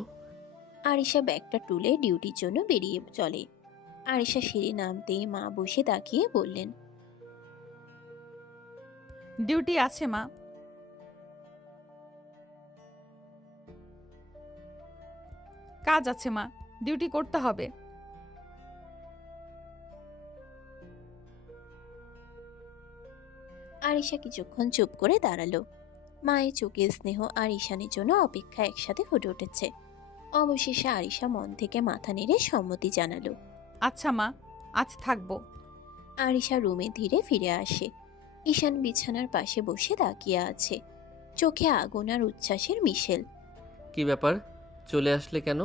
আরিশা ব্যাগটা তুলে ডিউটির জন্য বেরিয়ে চলে। আরিশা সিঁড়ি নামতেই মা বসে তাকিয়ে বললেন, ডিউটি আছে মা। কাজ আছে মা, ডিউটি করতে হবে। আরিশা কিছুক্ষণ চুপ করে দাঁড়ালো। মায়ের চোখে স্নেহ আর ঈশানের জন্য অপেক্ষা একসাথে ফুটে উঠেছে। অবশেষে আরিশা মন থেকে মাথা নেড়ে সম্মতি জানালো। আচ্ছা মা, আজ থাকবো। আরিশা রুমে ধীরে ফিরে আসে। ঈশান বিছানার পাশে বসে তাকিয়ে আছে, চোখে আগুন আর উচ্ছ্বাসের মিশেল। কি ব্যাপার, চলে আসলে কেন?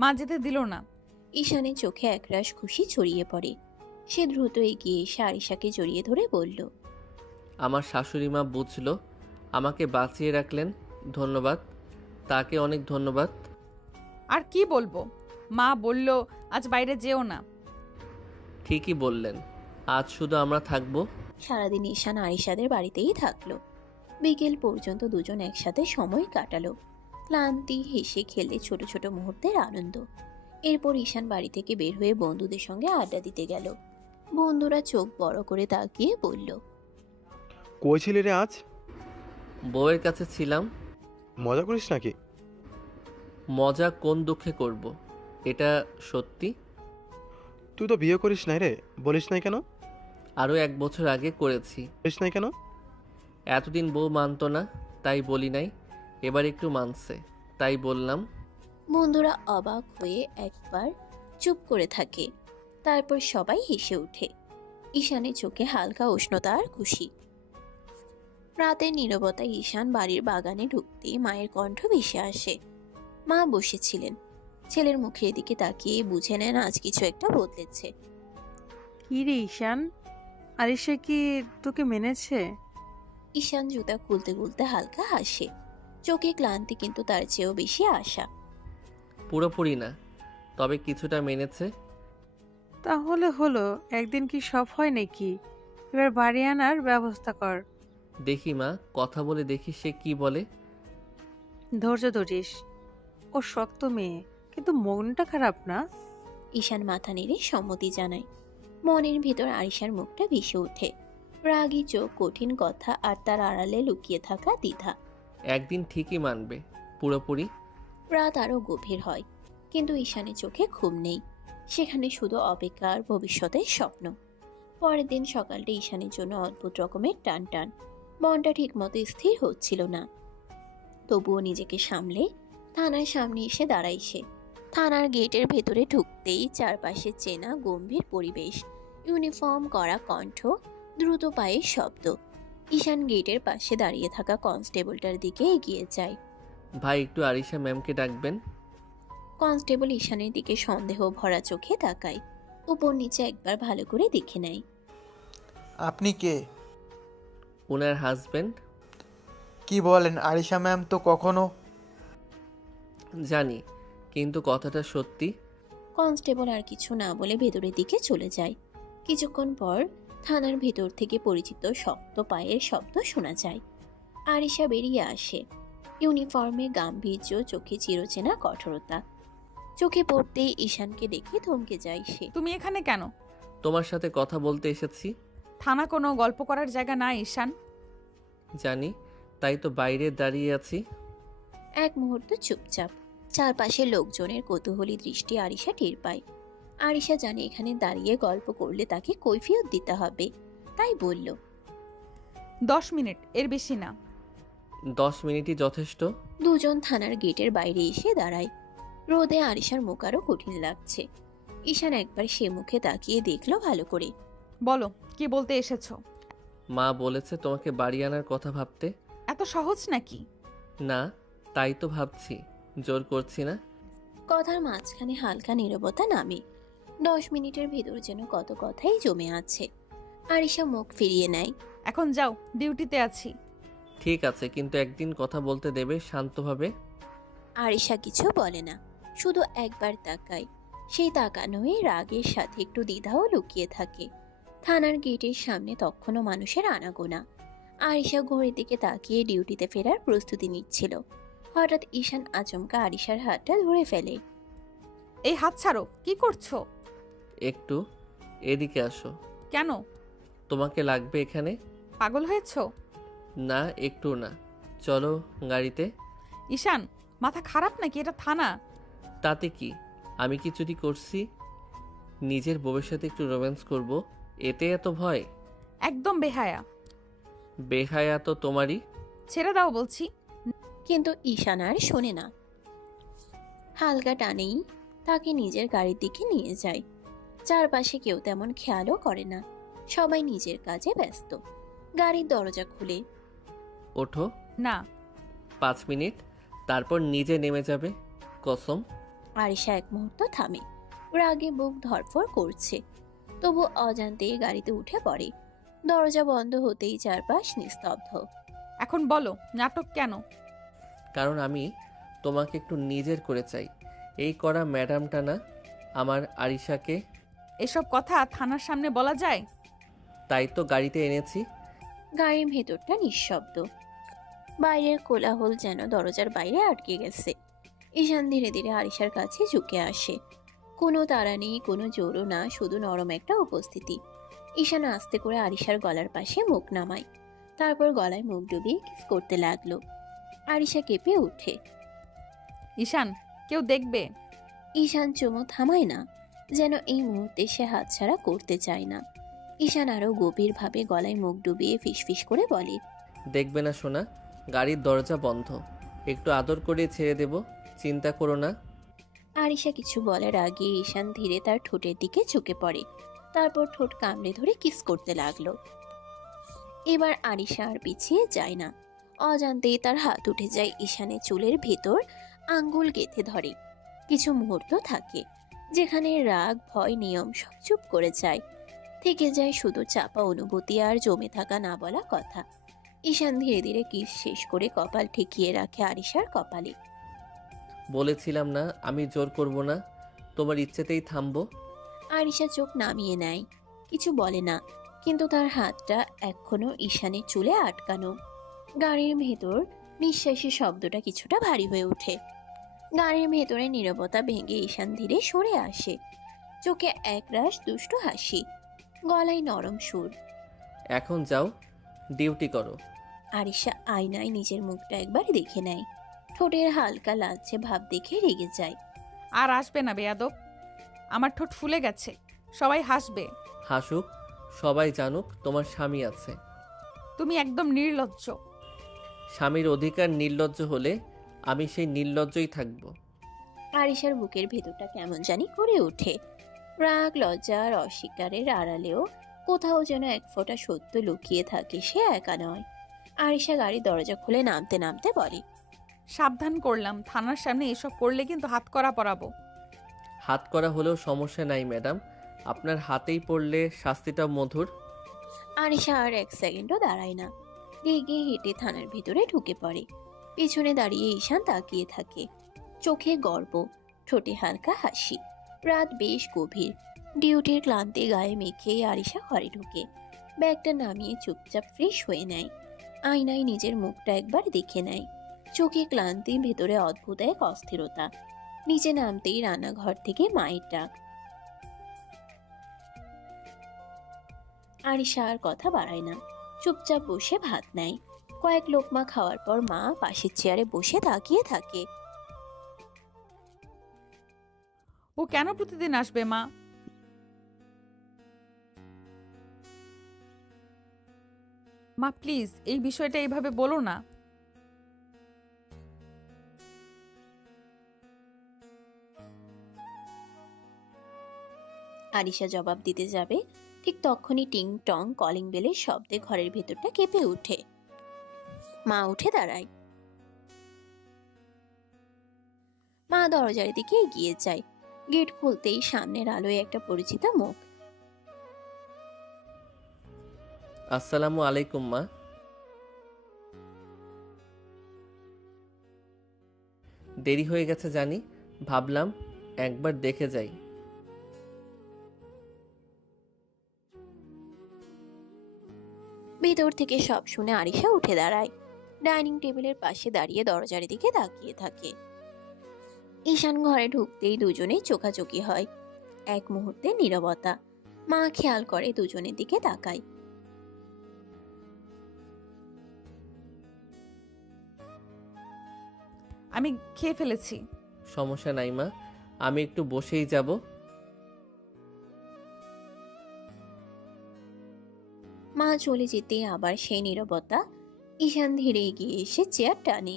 মা যেতে দিল না। ঈশানের চোখে একরাশ খুশি ছড়িয়ে পড়ে। সে দ্রুত এগিয়ে এসে আরিশাকে জড়িয়ে ধরে বলল, আমার শাশুড়ি মা বুঝলো, আমাকে বাঁচিয়ে রাখলেন, ধন্যবাদ, তাকে অনেক ধন্যবাদ। আর কি বলবো, মা বলল আজ বাইরে যেও না। ঠিকই বললেন, আজ শুধু আমরা থাকবো। সারাদিন ঈশান আরিশাদের বাড়িতেই থাকলো। বিকেল পর্যন্ত দুজন একসাথে সময় কাটালো। ক্লান্তি, হেসে খেলে ছোট ছোট মুহূর্তের আনন্দ। এরপর ঈশান বাড়ি থেকে বের হয়ে বন্ধুদের সঙ্গে আড্ডা দিতে গেল। বন্ধুরা চোখ বড় করে তাকিয়ে বলল, কই ছিলি রে আজ? বউয়ের কাছে ছিলাম। মজা করিস নাকি? মজা কোন দুঃখে করব, এটা সত্যি। তুই তো বিয়ে করিস নাই রে, বলিস নাই কেন? আরও 1 বছর আগে করেছি। বলিস নাই কেন? এতদিন বউ মানতো না, তাই বলি নাই, এবার একটু মানছে, তাই বললাম। বন্ধুরা অবাক হয়ে একবার চুপ করে থাকে। তারপর সবাই হেসে ওঠে। ঈশানের চোখে হালকা উষ্ণতা আর খুশি। রাতের নীরবতায় ঈশান বাড়ির বাগানে ঢুকতেই মায়ের কণ্ঠ ভেসে আসে। মা বসেছিলেন, ছেলের মুখের দিকে তাকিয়ে বুঝে নেন আজ কিছু একটা বদলেছে। কি রে ঈশান, আরিশা কি তোকে মেনেছে? ঈশান জুতা খুলতে খুলতে হালকা হাসে, চোখে ক্লান্তি কিন্তু তার চেয়েও বেশি আশা। পুরোপুরি না, তবে কিছুটা মেনেছে। তাহলে হলো, একদিন কি সব হয় নাকি? এবার বাড়ি আনার ব্যবস্থা কর। দেখি মা, কথা বলে দেখি সে কি বলে। ধৈর্য ধরিস, ও শক্ত মেয়ে, কিন্তু মনটা খারাপ না। ঈশান মাথা নেড়ে সম্মতি জানায়। মনের ভিতর আরিশার মুখটা ভেসে ওঠে, রাগী চোখ, কঠিন কথা আর তার আড়ালে লুকিয়ে থাকা দ্বিধা। একদিন ঠিকই মানবে, পুরোপুরি। রাত আরো গভীর হয়, কিন্তু ঈশানের চোখে ঘুম নেই। সেখানে শুধু অপেক্ষা আর ভবিষ্যতের স্বপ্ন। পরের দিন সকালটা ঈশানের জন্য অদ্ভুত রকমের টান টান। মনটা ঠিকমতো স্থির হচ্ছিল না। তবুও নিজেকে সামলে থানার সামনে এসে দাঁড়ায় সে। থানার গেটের ভেতরে ঢুকতেই চারপাশে চেনা গম্ভীর পরিবেশ, ইউনিফর্ম করা কণ্ঠ, দ্রুত পায়ের শব্দ। ঈশান গেটের পাশে দাঁড়িয়ে থাকা কনস্টেবলটার দিকে এগিয়ে যায়। ভাই, একটু আরিশা ম্যামকে ডাকবেন। কনস্টেবল ঈশানের দিকে সন্দেহ ভরা চোখে তাকায়, উপর নিচে একবার ভালো করে দেখে নেয়। আপনি কে? ওনার হাজবেন্ড। কি বলেন? আরিশা ম্যাম তো কখনো। জানি, কিন্তু কথাটা সত্যি। কনস্টেবল আর কিছু না বলে ভেতরের দিকে চলে যায়। কিছুক্ষণ পর থানার ভেতর থেকে পরিচিত শক্ত পায়ের শব্দ শোনা যায়। আরিশা বেরিয়ে আসে, ইউনিফর্মে গাম্ভীর্য, চোখে চিরচেনা কঠোরতা। চোখে পড়তেই ঈশানকে দেখে থমকে যায় সে। তুমি এখানে কেন? তোমার সাথে কথা বলতে এসেছি। থানা কোনো গল্প করার জায়গা না ঈশান। জানি, তাই তো বাইরে দাঁড়িয়ে আছি। এক মুহূর্ত চুপচাপ। চারপাশে লোকজনের কৌতূহলী দৃষ্টি আরিশা টের পায়। আরিশা জানে এখানে দাঁড়িয়ে গল্প করলে তাকে কৈফিয়ত দিতে হবে, তাই বলল, 10 মিনিট, এর বেশি না। 10 মিনিটই যথেষ্ট। দুজন থানার গেটের বাইরে এসে দাঁড়ায়। রোদে আরিশার মুখ আরো কঠিন লাগছে। ঈশান একবার সে মুখে তাকিয়ে দেখলো ভালো করে। বলো, কি বলতে এসেছো? মা বলেছে তোমাকে বাড়ি আনার কথা ভাবতে। এত সহজ নাকি? না, তাই তো ভাবছি, জোর করছি না। কথার মাঝখানে হালকা নীরবতা নামে। 10 মিনিটের ভেতর যেন কত কথাই জমে আছে। আরিশা মুখ ফিরিয়ে নেয়। এখন যাও, ডিউটিতে আছি। ঠিক আছে, কিন্তু একদিন কথা বলতে দেবে শান্তভাবে। আরিশা কিছু বলে না, শুধু একবার তাকায়। সেই তাকানোয় রাগের সাথে একটু দ্বিধাও লুকিয়ে থাকে। থানার গেটের সামনে তখনও মানুষের আনাগোনা। আরিশা ঘড়ির দিকে তাকিয়ে ডিউটিতে ফেরার প্রস্তুতি নিচ্ছিল। হঠাৎ ঈশান আচমকা আরিশার হাতটা ধরে ফেলে। এই হাত ছাড়ো, কি করছো? একটু এদিকে আসো। কেন? তোমাকে লাগবে এখানে। পাগল হয়েছো? না, একটু না। চলো গাড়িতে। ঈশান, মাথা খারাপ নাকি? এটা থানা। তাতে কি, আমি কি চুরি করছি? নিজের বউয়ের সাথে একটু রোম্যান্স করব, এতে এত ভয়? একদম বেহায়া। বেহায়া তো তোমারই। ছেড়ে দাও বলছি। কিন্তু ঈশান আর শোনে না। হালকা টানেই তাকে নিজের গাড়ির দিকে নিয়ে যায়। চারপাশে কেউ তেমন খেয়ালও করে না, সবাই নিজের কাজে ব্যস্ত। গাড়ির দরজা খুলে। ওঠো। না। 5 মিনিট, তারপর নিজে নেমে যাবে, কসম। আরিশা এক মুহূর্ত থামে, রাগে বুক ধড়ফড় করছে, তবু অজান্তেই গাড়িতে উঠে পড়ে। দরজা বন্ধ হতেই চারপাশ নিস্তব্ধ। এখন বলো, নাটক কেন? কারণ আমি তোমাকে একটু নিজের করে চাই। এই করা ম্যাডামটা না, আমার আরিশাকে। এসব কথা থানার সামনে বলা যায়? তাই তো গাড়িতে এনেছি। গাড়ির ভেতরটা নিঃশব্দ। বাইরের কোলাহল যেন দরজার বাইরে আটকে গেছে। ঈশান ধীরে ধীরে আরিশার কাছে ঝুঁকে আসে। কোনো তাড়া নেই, কোনো জোরও না, শুধু নরম একটা উপস্থিতি। ঈশান আস্তে করে আরিশার গলার পাশে মুখ নামায়, তারপর গলায় মুখ ডুবিয়ে কিস করতে লাগলো। আরিশা কেঁপে ওঠে। ঈশান, কেউ দেখবে। ঈশান চুমু থামায় না, যেন এই মুহূর্তে সে হাতছাড়া করতে চায় না। ঈশান আরো গভীরভাবে গলায় মুখ ডুবিয়ে ফিসফিস করে বলে, দেখবে না সোনা, গাড়ির দরজা বন্ধ, একটু আদর করে ছেড়ে দেব, চিন্তা করো না। আরিশা কিছু বলার আগে ঈশান ধীরে তার ঠোঁটের দিকে ঝুঁকে পড়ে, তারপর ঠোঁট কামড়ে ধরে কিস করতে লাগলো। এবার আরিশা আর পিছিয়ে যায় না। অজান্তেই তার হাত উঠে যায় ঈশানের চুলের ভেতর, আঙ্গুল গেঁথে ধরে। কিছু মুহূর্ত থাকে যেখানে রাগ, ভয়, নিয়ম সব চুপ করে যায়। থেকে যায় শুধু চাপা অনুভূতি আর জমে থাকা না বলা কথা। ঈশান ধীরে ধীরে কিস শেষ করে কপাল ঠেকিয়ে রাখে আরিশার কপালে। বলেছিলাম না আমি জোর করব না, তোমার ইচ্ছেতেই থামবো। আরিশা চোখ নামিয়ে নেয়, কিছু বলে না, কিন্তু তার হাতটা এখনো ঈশানের চুলে আটকানো। গাড়ির ভেতর নিঃশ্বাসের শব্দটা কিছুটা ভারী হয়ে ওঠে। গাড়ির ভেতরে নীরবতা ভেঙে ঈশান ধীরে সরে আসে, চোখে একরাশ দুষ্টু হাসি, গলায় নরম সুর। এখন যাও, ডিউটি করো। আরিশা আয়নায় নিজের মুখটা একবার দেখে নেয়, ঠোঁটের হালকা লালচে ভাব দেখে রেগে যায়। আর আসবে না বেয়াদব, আমার ঠোঁট ফুলে গেছে, সবাই হাসবে। হাসুক, সবাই জানুক তোমার স্বামী আছে। তুমি একদম নির্লজ্জ। স্বামীর অধিকার নির্লজ্জ হলে আমি সেই নির্লজ্জই থাকবো। আরিশার বুকের ভেতরটা কেমন জানি করে ওঠে। রাগ, লজ্জা আর অস্বীকারের আড়ালেও কোথাও যেন এক ফোঁটা সত্য লুকিয়ে থাকে, সে একা নয়। আরিশা গাড়ির দরজা খুলে নামতে নামতে বলে, সাবধান করলাম, থানার সামনে এসব করলে কিন্তু হাত করা পরাবো। হাত করা হলেও সমস্যা নাই ম্যাডাম, আপনার হাতেই পড়লে শাস্তিটা মধুর। আরিশা আর এক সেকেন্ডও দাঁড়ায় না, রেগে হেঁটে থানার ভিতরে ঢুকে পড়ে। পিছনে দাঁড়িয়ে ঈশান তাকিয়ে থাকে, চোখে গর্ব, ঠোঁটে হালকা হাসি। রাত বেশ গভীর, ডিউটির ক্লান্তি গায়ে মেখে আরিশা ঘরে ঢুকে ব্যাগটা নামিয়ে চুপচাপ ফ্রেশ হয়ে নেয়। আয়নায় নিজের মুখটা একবার দেখে নেয়, চোখে ক্লান্তি, ভেতরে অদ্ভুত এক অস্থিরতা। নিচে নামতেই রান্নাঘর থেকে মায়ের ডাক। আরিশা আর কথা বাড়ায় না, চুপচাপ বসে ভাত নেয়। কয়েক লোকমা খাওয়ার পর মা পাশের চেয়ারে বসে তাকিয়ে থাকে। ও কেন প্রতিদিন আসবে মা? মা প্লিজ এই বিষয়টা এইভাবে বলো না। আরিশা জবাব দিতে যাবে, ঠিক তখনই টিং টং কলিং বেলের শব্দে ঘরের ভেতরটা কেঁপে ওঠে। মা উঠে দাঁড়ায়। মা দরজার দিকে এগিয়ে যায়। গেট খুলতেই সামনের আলোয় একটা পরিচিত মুখ। আসসালামু আলাইকুম মা। দেরি হয়ে গেছে জানি, ভাবলাম একবার দেখে যাই। ভেতর থেকে সব শুনে আরিশা উঠে দাঁড়ায়। ডাইনিং টেবিলের পাশে দাঁড়িয়ে দরজার দিকে তাকিয়ে থাকে। ঈশান ঘরে ঢুকতেই দুজনে চোখাচোখি হয়। এক মুহূর্তে নীরবতা। মা খেয়াল করে দুজনের দিকে তাকায়। আমি খেয়ে ফেলেছি। সমস্যা নাই মা, আমি একটু বসেই যাব। মা চলে যেতে আবার সেই নীরবতা। ঈশান ধীরে এগিয়ে এসে চেয়ার টানে।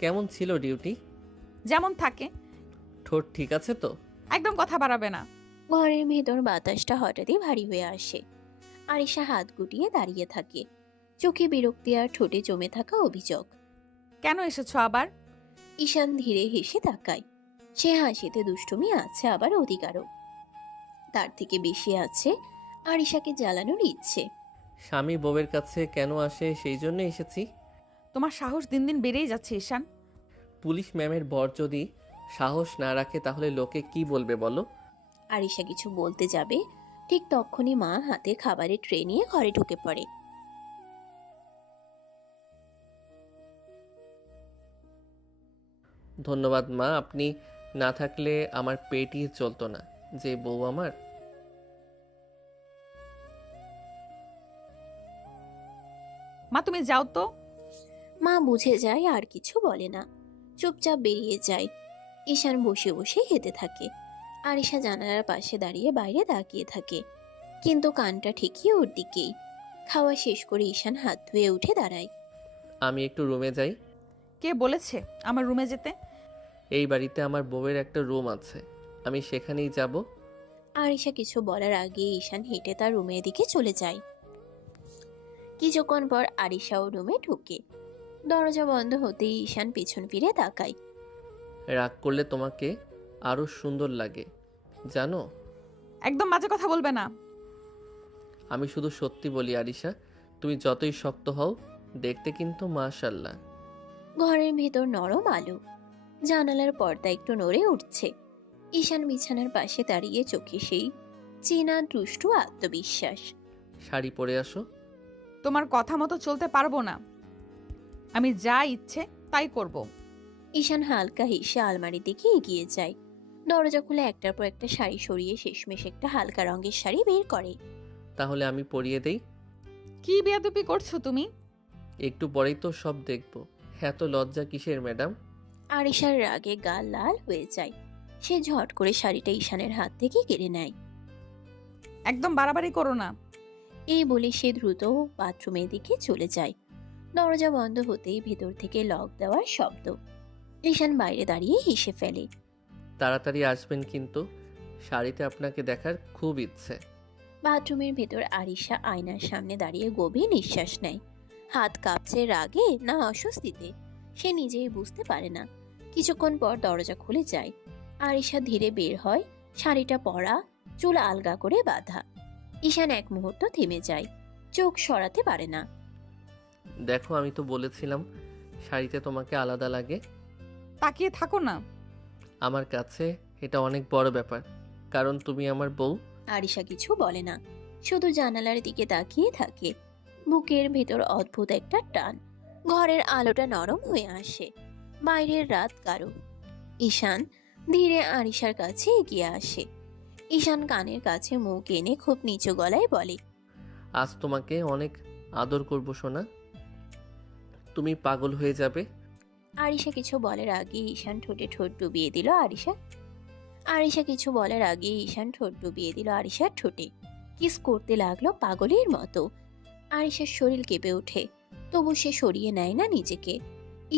কেমন ছিল ডিউটি? যেমন থাকে। ঠোঁট ঠিক আছে তো? একদম কথা বাড়াবে না। ঘরের ভেতর বাতাসটা হঠাৎই ভারী হয়ে আসে। আরিশা হাত গুটিয়ে দাঁড়িয়ে থাকে, চোখে বিরক্তি আর ঠোঁটে জমে থাকা অভিযোগ। কেন এসেছো আবার? ঈশান ধীরে হেসে তাকায়। সে হাসিতে দুষ্টুমি আছে, আবার অধিকারও। তার থেকে বেশি আছে আরিশাকে জ্বালানোর ইচ্ছে। স্বামী বউয়ের কাছে কেন আসে সেই জন্য এসেছি। তোমার সাহস দিন দিন বেড়েই যাচ্ছে ঈশান। পুলিশ ম্যামের বর যদি সাহস না রাখে তাহলে লোকে কি বলবে বলো? আরিশা কিছু বলতে যাবে, ঠিক তখনই মা হাতে খাবারের ট্রে নিয়ে ঘরে ঢুকে পড়ে। ধন্যবাদ মা, আপনি না থাকলে আমার পেটই চলতো না। যে বউ আমার। মা তুমি যাও তো। মা বুঝে যায় আর কিছু বলে না, চুপচাপ বেরিয়ে যায়। ঈশান বসে বসে হেঁটে থাকে। আরিশা জানালার পাশে দাঁড়িয়ে বাইরে তাকিয়ে থাকে, কিন্তু কানটা ঠিকই ওর দিকেই। খাওয়া শেষ করে ঈশান হাত ধুয়ে উঠে দাঁড়ায়। আমি একটু রুমে যাই। কে বলেছে আমার রুমে যেতে? এই বাড়িতে আমার বউয়ের একটা রুম আছে, আমি সেখানেই যাব। আরিশা কিছু বলার আগে ঈশান হেঁটে তার রুমের দিকে চলে যায়। কিছুক্ষণ পর আরিশাও রুমে ঢুকে। দরজা বন্ধ হতেই ঈশান পেছন ফিরে তাকায়। রাগ করলে তোমাকে আরো সুন্দর লাগে জানো। একদম বাজে কথা বলবে না। আমি শুধু সত্যি বলি আরিশা, তুমি যতই শক্ত হও দেখতে কিন্তু মাশাআল্লাহ। ঘরের ভেতর নরম আলো, জানালার পর্দা একটু নড়ে উঠছে। ঈশান বিছানার পাশে দাঁড়িয়ে, চোখে সেই চেনা দুষ্টু আত্মবিশ্বাস। শাড়ি পরে আসো। তোমার কথা মতো চলতে পারবো না, আমি যা ইচ্ছে তাই করব। ঈশান হালকা হেসে আলমারির দিকে এগিয়ে যায়। দরজা খুলে একটার পর একটা শাড়ি সরিয়ে শেষমেশ একটা হালকা রঙের শাড়ি বের করে। তাহলে আমি পরিয়ে দেই। কি বেয়াদবি করছো তুমি? একটু পরেই তো সব দেখবো। এত লজ্জা কিসের ম্যাডাম? আরিশার রাগে গাল লাল হয়ে যায়। সে ঝট করে শাড়িটা ঈশানের হাত থেকে কেড়ে নেয়। একদম বাড়াবাড়ি করো না। এই বলে সে দ্রুত বাথরুমের দিকে চলে যায়। দরজা বন্ধ হতেই ভেতর থেকে লক দেওয়ার শব্দ। ঈশান বাইরে দাঁড়িয়ে হেসে ফেলে। তাড়াতাড়ি আসবেন কিন্তু, শাড়িতে আপনাকে দেখার খুব ইচ্ছে। বাথরুমের ভেতর আরিশা আয়নার সামনে দাঁড়িয়ে গভীর নিঃশ্বাস নেয়। হাত কাঁপছে রাগে না অস্বস্তিতে, সে নিজেই বুঝতে পারে না। কিছুক্ষণ পর দরজা খুলে যায়। আরিশা ধীরে বের হয়, শাড়িটা পরা, চুল আলগা করে বাঁধা। ঈশান এক মুহূর্ত থেমে যায়, চোখ সরাতে পারে না। দেখো আমি তো বলেছিলাম শাড়িতে তোমাকে আলাদা লাগে। তাকিয়ে থাকো না। আমার কাছে এটা অনেক বড় ব্যাপার, কারণ তুমি আমার বউ। আরিশা কিছু বলে না, শুধু জানালার দিকে তাকিয়ে থাকে। বুকের ভেতর অদ্ভুত একটা টান। ঘরের আলোটা নরম হয়ে আসে, বাইরের রাত গাঢ়। ঈশান ধীরে আরিশার কাছে এগিয়ে আসে। ঈশান কানের কাছে মুখ এনে খুব নিচু গলায় বলে, আজ তোমাকে অনেক আদর করব সোনা, তুমি পাগল হয়ে যাবে। আরিশা কিছু বলার আগে ঈশান ঠোঁটে ঠোঁট ডুবিয়ে দিল আরিশার ঠোঁটে। কিস করতে লাগলো পাগলের মতো। আরিশার শরীর কেঁপে ওঠে, তবু সে সরিয়ে নেয় না নিজেকে।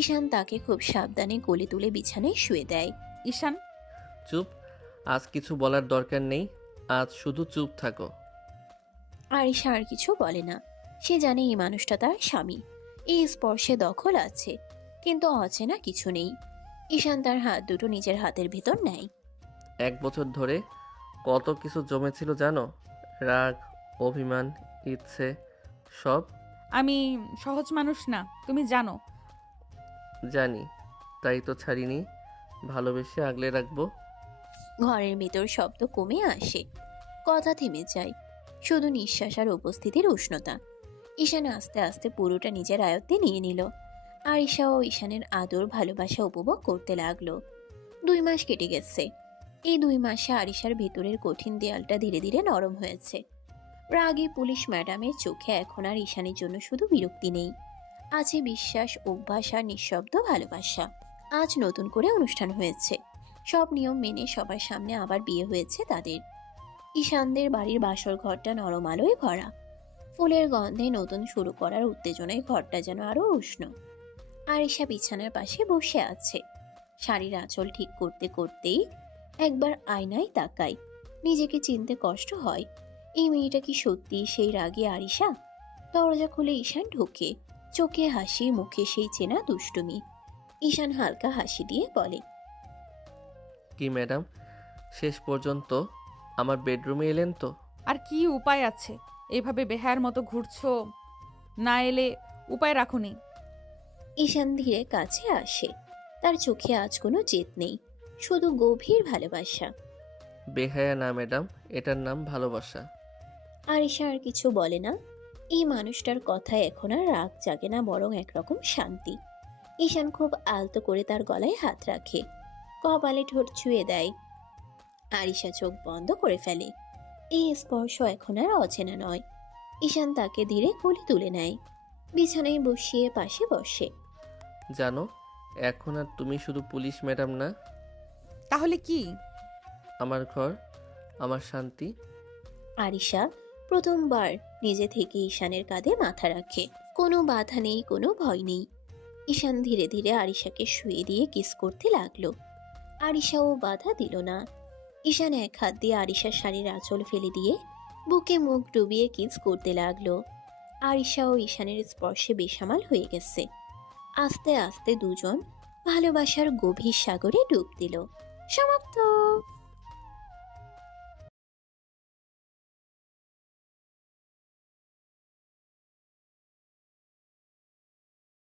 ঈশান তাকে খুব সাবধানে কোলে তুলে বিছানায় শুয়ে দেয়। ঈশান চুপ, আজ কিছু বলার দরকার নেই, আজ শুধু চুপ থাকো। আরিশা আর কিছু বলে না। সে জানে এই মানুষটা তার স্বামী, এই স্পর্শে দখল আছে, কিন্তু অচেনা কিছু নেই। ঈশান তার হাত দুটো নিজের হাতের ভিতর নেয়। 1 বছর ধরে কত কিছু জমেছিল জানো? রাগ, অভিমান, ইচ্ছে, সব। আমি সহজ মানুষ না, তুমি জানো। জানি, তাই তো ছাড়িনি। ভালোবেসে আগলে রাখবো। ঘরের ভিতর শব্দ কমে আসে, কথা থেমে যায়, শুধু নিঃশ্বাস আর উপস্থিতির উষ্ণতা। ঈশান আস্তে আস্তে পুরোটা নিজের আয়ত্তে নিয়ে নিল। আরিশা ও ঈশানের আদর ভালোবাসা উপভোগ করতে লাগলো। 2 মাস কেটে গেছে। এই 2 মাসে আরিশার ভেতরের কঠিন দেয়ালটা ধীরে ধীরে নরম হয়েছে। রাগে পুলিশ ম্যাডামের চোখে এখন আর ঈশানের জন্য শুধু বিরক্তি নেই, আছে বিশ্বাস, অভ্যাস আর নিঃশব্দ ভালোবাসা। আজ নতুন করে অনুষ্ঠান হয়েছে, সব নিয়ম মেনে সবার সামনে আবার বিয়ে হয়েছে তাদের। ঈশানদের বাড়ির বাসর ঘরটা নরম আলোয় ভরা, ফুলের গন্ধে নতুন শুরু করার উত্তেজনায় ঘরটা যেন আরো উষ্ণ। আরিশা বিছানার পাশে বসে আছে, শাড়ির আঁচল ঠিক করতে করতেই একবার আয়নায় তাকায়। নিজেকে চিনতে কষ্ট হয়, এই মেয়েটা কি সত্যি সেই রাগী আরিশা? দরজা খুলে ঈশান ঢোকে, চোখে হাসি, মুখে সেই চেনা দুষ্টুমি। ঈশান হালকা হাসি দিয়ে বলে, কি ম্যাডাম, শেষ পর্যন্ত আমার বেডরুমে এলেন তো? আর কি উপায় আছে, এভাবে বেহায়ার মতো ঘুরছো, না এলে উপায় রাখুনি। ঈশান ধীরে কাছে আসে, তার চোখে আজ কোনো জেদ নেই, শুধু গভীর ভালোবাসা। বেহায়া না ম্যাডাম, এটার নাম ভালোবাসা। আরিশা আর কিছু বলে না। এই মানুষটার কথায় এখন আর রাগ জাগে না, বরং একরকম শান্তি। ঈশান খুব আলতো করে তার গলায় হাত রাখে, কপালে ঠোঁট ছুঁয়ে দেয়। আরিশা চোখ বন্ধ করে ফেলে। এই স্পর্শ এখন আর অচেনা নয়। ঈশান তাকে ধীরে কোলে তুলে নেয়, বিছানায় বসিয়ে পাশে বসে। জানো, এখন আর তুমি শুধু পুলিশ ম্যাডাম না, তাহলে কি? আমার ঘর, আমার শান্তি। আরিশা প্রথমবার নিজে থেকে ঈশানের কাঁধে মাথা রাখে। কোনো বাধা নেই, কোনো ভয় নেই। ঈশান ধীরে ধীরে আরিশাকে শুয়ে দিয়ে কিস করতে লাগলো। আরিশাও বাধা দিল না। ঈশান এক হাত দিয়ে আরিশার শাড়ির আঁচল ফেলে দিয়ে বুকে মুখ ডুবিয়ে কিস করতে লাগলো। আরিশা ও ঈশানের স্পর্শে বেসামাল হয়ে গেছে। আস্তে আস্তে দুজন ভালোবাসার গভীর সাগরে ডুব দিল। সমাপ্ত।